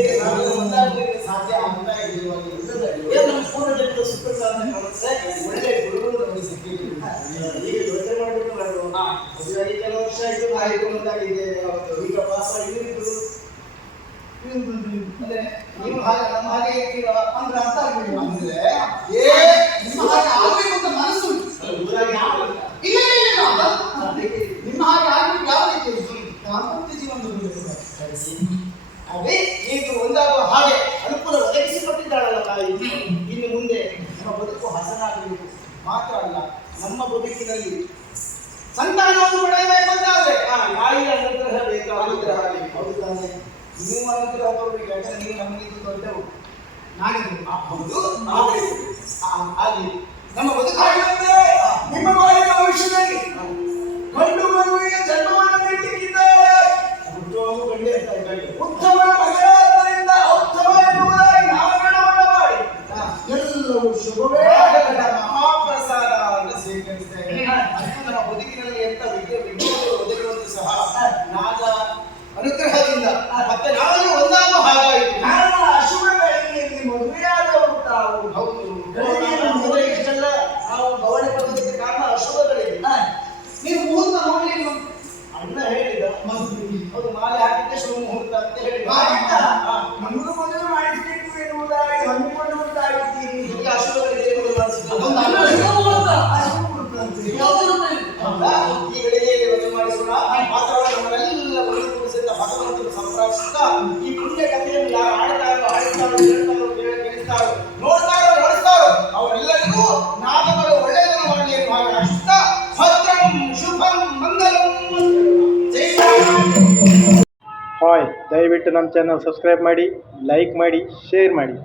ಮುಂದಾಗಲಿಕ್ಕೆ ಸಾಧ್ಯ ಆಗ್ತಾ ಇದೆ. ನಮ್ಮ ಪೂರ್ಣಜನ್ಮದ ಸುಖ ಸಾಧನೆ ಕಾಣುತ್ತೆ. ಒಳ್ಳೆ ಗುರುಗಳು ನಮಗೆ ಸಿಕ್ಕಿದ್ರು. ಈಗ ಯೋಚನೆ ಮಾಡಬೇಕು ಮದುವೆಯಾಗಿ ಕೆಲವು ವರ್ಷ ಆಯ್ತು, ಆಯ್ತು ಮುಂದಾಗಿದೆ. ಈಗ ಪಾಪ ಇವರು ಅಂದ್ರೆ ನೀವು ಹಾಗೆ ನಮ್ಮ ಹಾಗೆ ಇರ್ತೀರ ಅಂದ್ರೆ ಅರ್ಥ ಆಗ್ಲಿಲ್ಲ. ಅಂದ್ರೆ ನಿಮ್ಮ ಹಾಗೆ ಆಗ್ಬೇಕು ಅಂತ ಮನಸ್ಸು ಇಲ್ಲ ನಿಮ್ಮ ಹಾಗೆ ಆಗ್ಬೇಕು ಯಾವ ರೀತಿ ದಾಂಪತ್ಯ ಜೀವನ ಅದೇ ಈಗ ಒಂದಾಗುವ ಹಾಗೆ ಅನುಕೂಲ ಒದಗಿಸಿಕೊಟ್ಟಿದ್ದಾಳಲ್ಲ ತಾಯಿ. ಇನ್ನು ಮುಂದೆ ನಮ್ಮ ಬದುಕು ಹಸನಾಗಬೇಕು ಮಾತ್ರ ಅಲ್ಲ, ನಮ್ಮ ಬದುಕಿನಲ್ಲಿ ಸಂತಾನವನ್ನು ಪಡೆಯಬೇಕು ಅಂತಾದ್ರೆ ತಾಯಿಯ ಅನುಗ್ರಹ ಬೇಕಾಗುತ್ತದೆ. ಹೌದು ತಾನೆ? ನೀವು ಅನುಗ್ರಹ ಕೊಡಬೇಕು, ಯಾಕಂದ್ರೆ ನೀವು ನಮಗಿಂತ ದೊಡ್ಡವು. ಹೌದು ಆಗಲಿ ನಮ್ಮ ಬದುಕು ನಿಮ್ಮ ಬಾಳಿನ ಭವಿಷ್ಯದಲ್ಲಿ ಗಂಡು ಮಗುವಿಗೆ ಜನ್ಮವನ್ನು ನೀಡಲಿಕ್ಕಿದ್ದಾರೆ. ಉತ್ತಮ ಮಗನಾದ್ದರಿಂದ ಉತ್ತಮ ಎನ್ನುವುದಾಗಿ ನಾಮಕರಣವನ್ನು ಮಾಡಿ ಎಲ್ಲವೂ ಶುಭವೇ ಮಹಾಪ್ರಸಾದ ಅಂತ ಸ್ವೀಕರಿಸ್ತೇವೆ. ನಮ್ಮ ಬದುಕಿನಲ್ಲಿ ಎಂತ ವಿಘ್ನಗಳು ಒದಗಿರುವುದು ಸಹ ನಾದ ಅನುಗ್ರಹದಿಂದ ಮತ್ತೆ ನಾವು ಒಂದಾಗುವ ಹಾಗಾಯಿತು. ಕಾರಣ ಅಶುಭ ಗಳಿಗೆಯಲ್ಲಿ ಮದುವೆಯಾದವರು ತಾವು. ಹೌದು, ಮೊದಲಿಗೆಲ್ಲ ನಾವು ಗೌರವ ಪಡೆದಕ್ಕೆ ಕಾರಣ ಅಶುಭಗಳಿಗೆ. ನೀವು ಮುಹೂರ್ತ ನೋಡ್ಲಿಲ್ಲ ಅಣ್ಣ ಹೇಳಿದ. ಹೌದು, ಮಾಲೆ ಹಾಕಿದ್ದೆ ಶುಭ ಮುಹೂರ್ತ ಅಂತ ಹೇಳಿದ. ದಯವಿಟ್ಟು ನಮ್ಮ ಚಾನಲ್ ಸಬ್ಸ್ಕ್ರೈಬ್ ಮಾಡಿ, ಲೈಕ್ ಮಾಡಿ, ಶೇರ್ ಮಾಡಿ.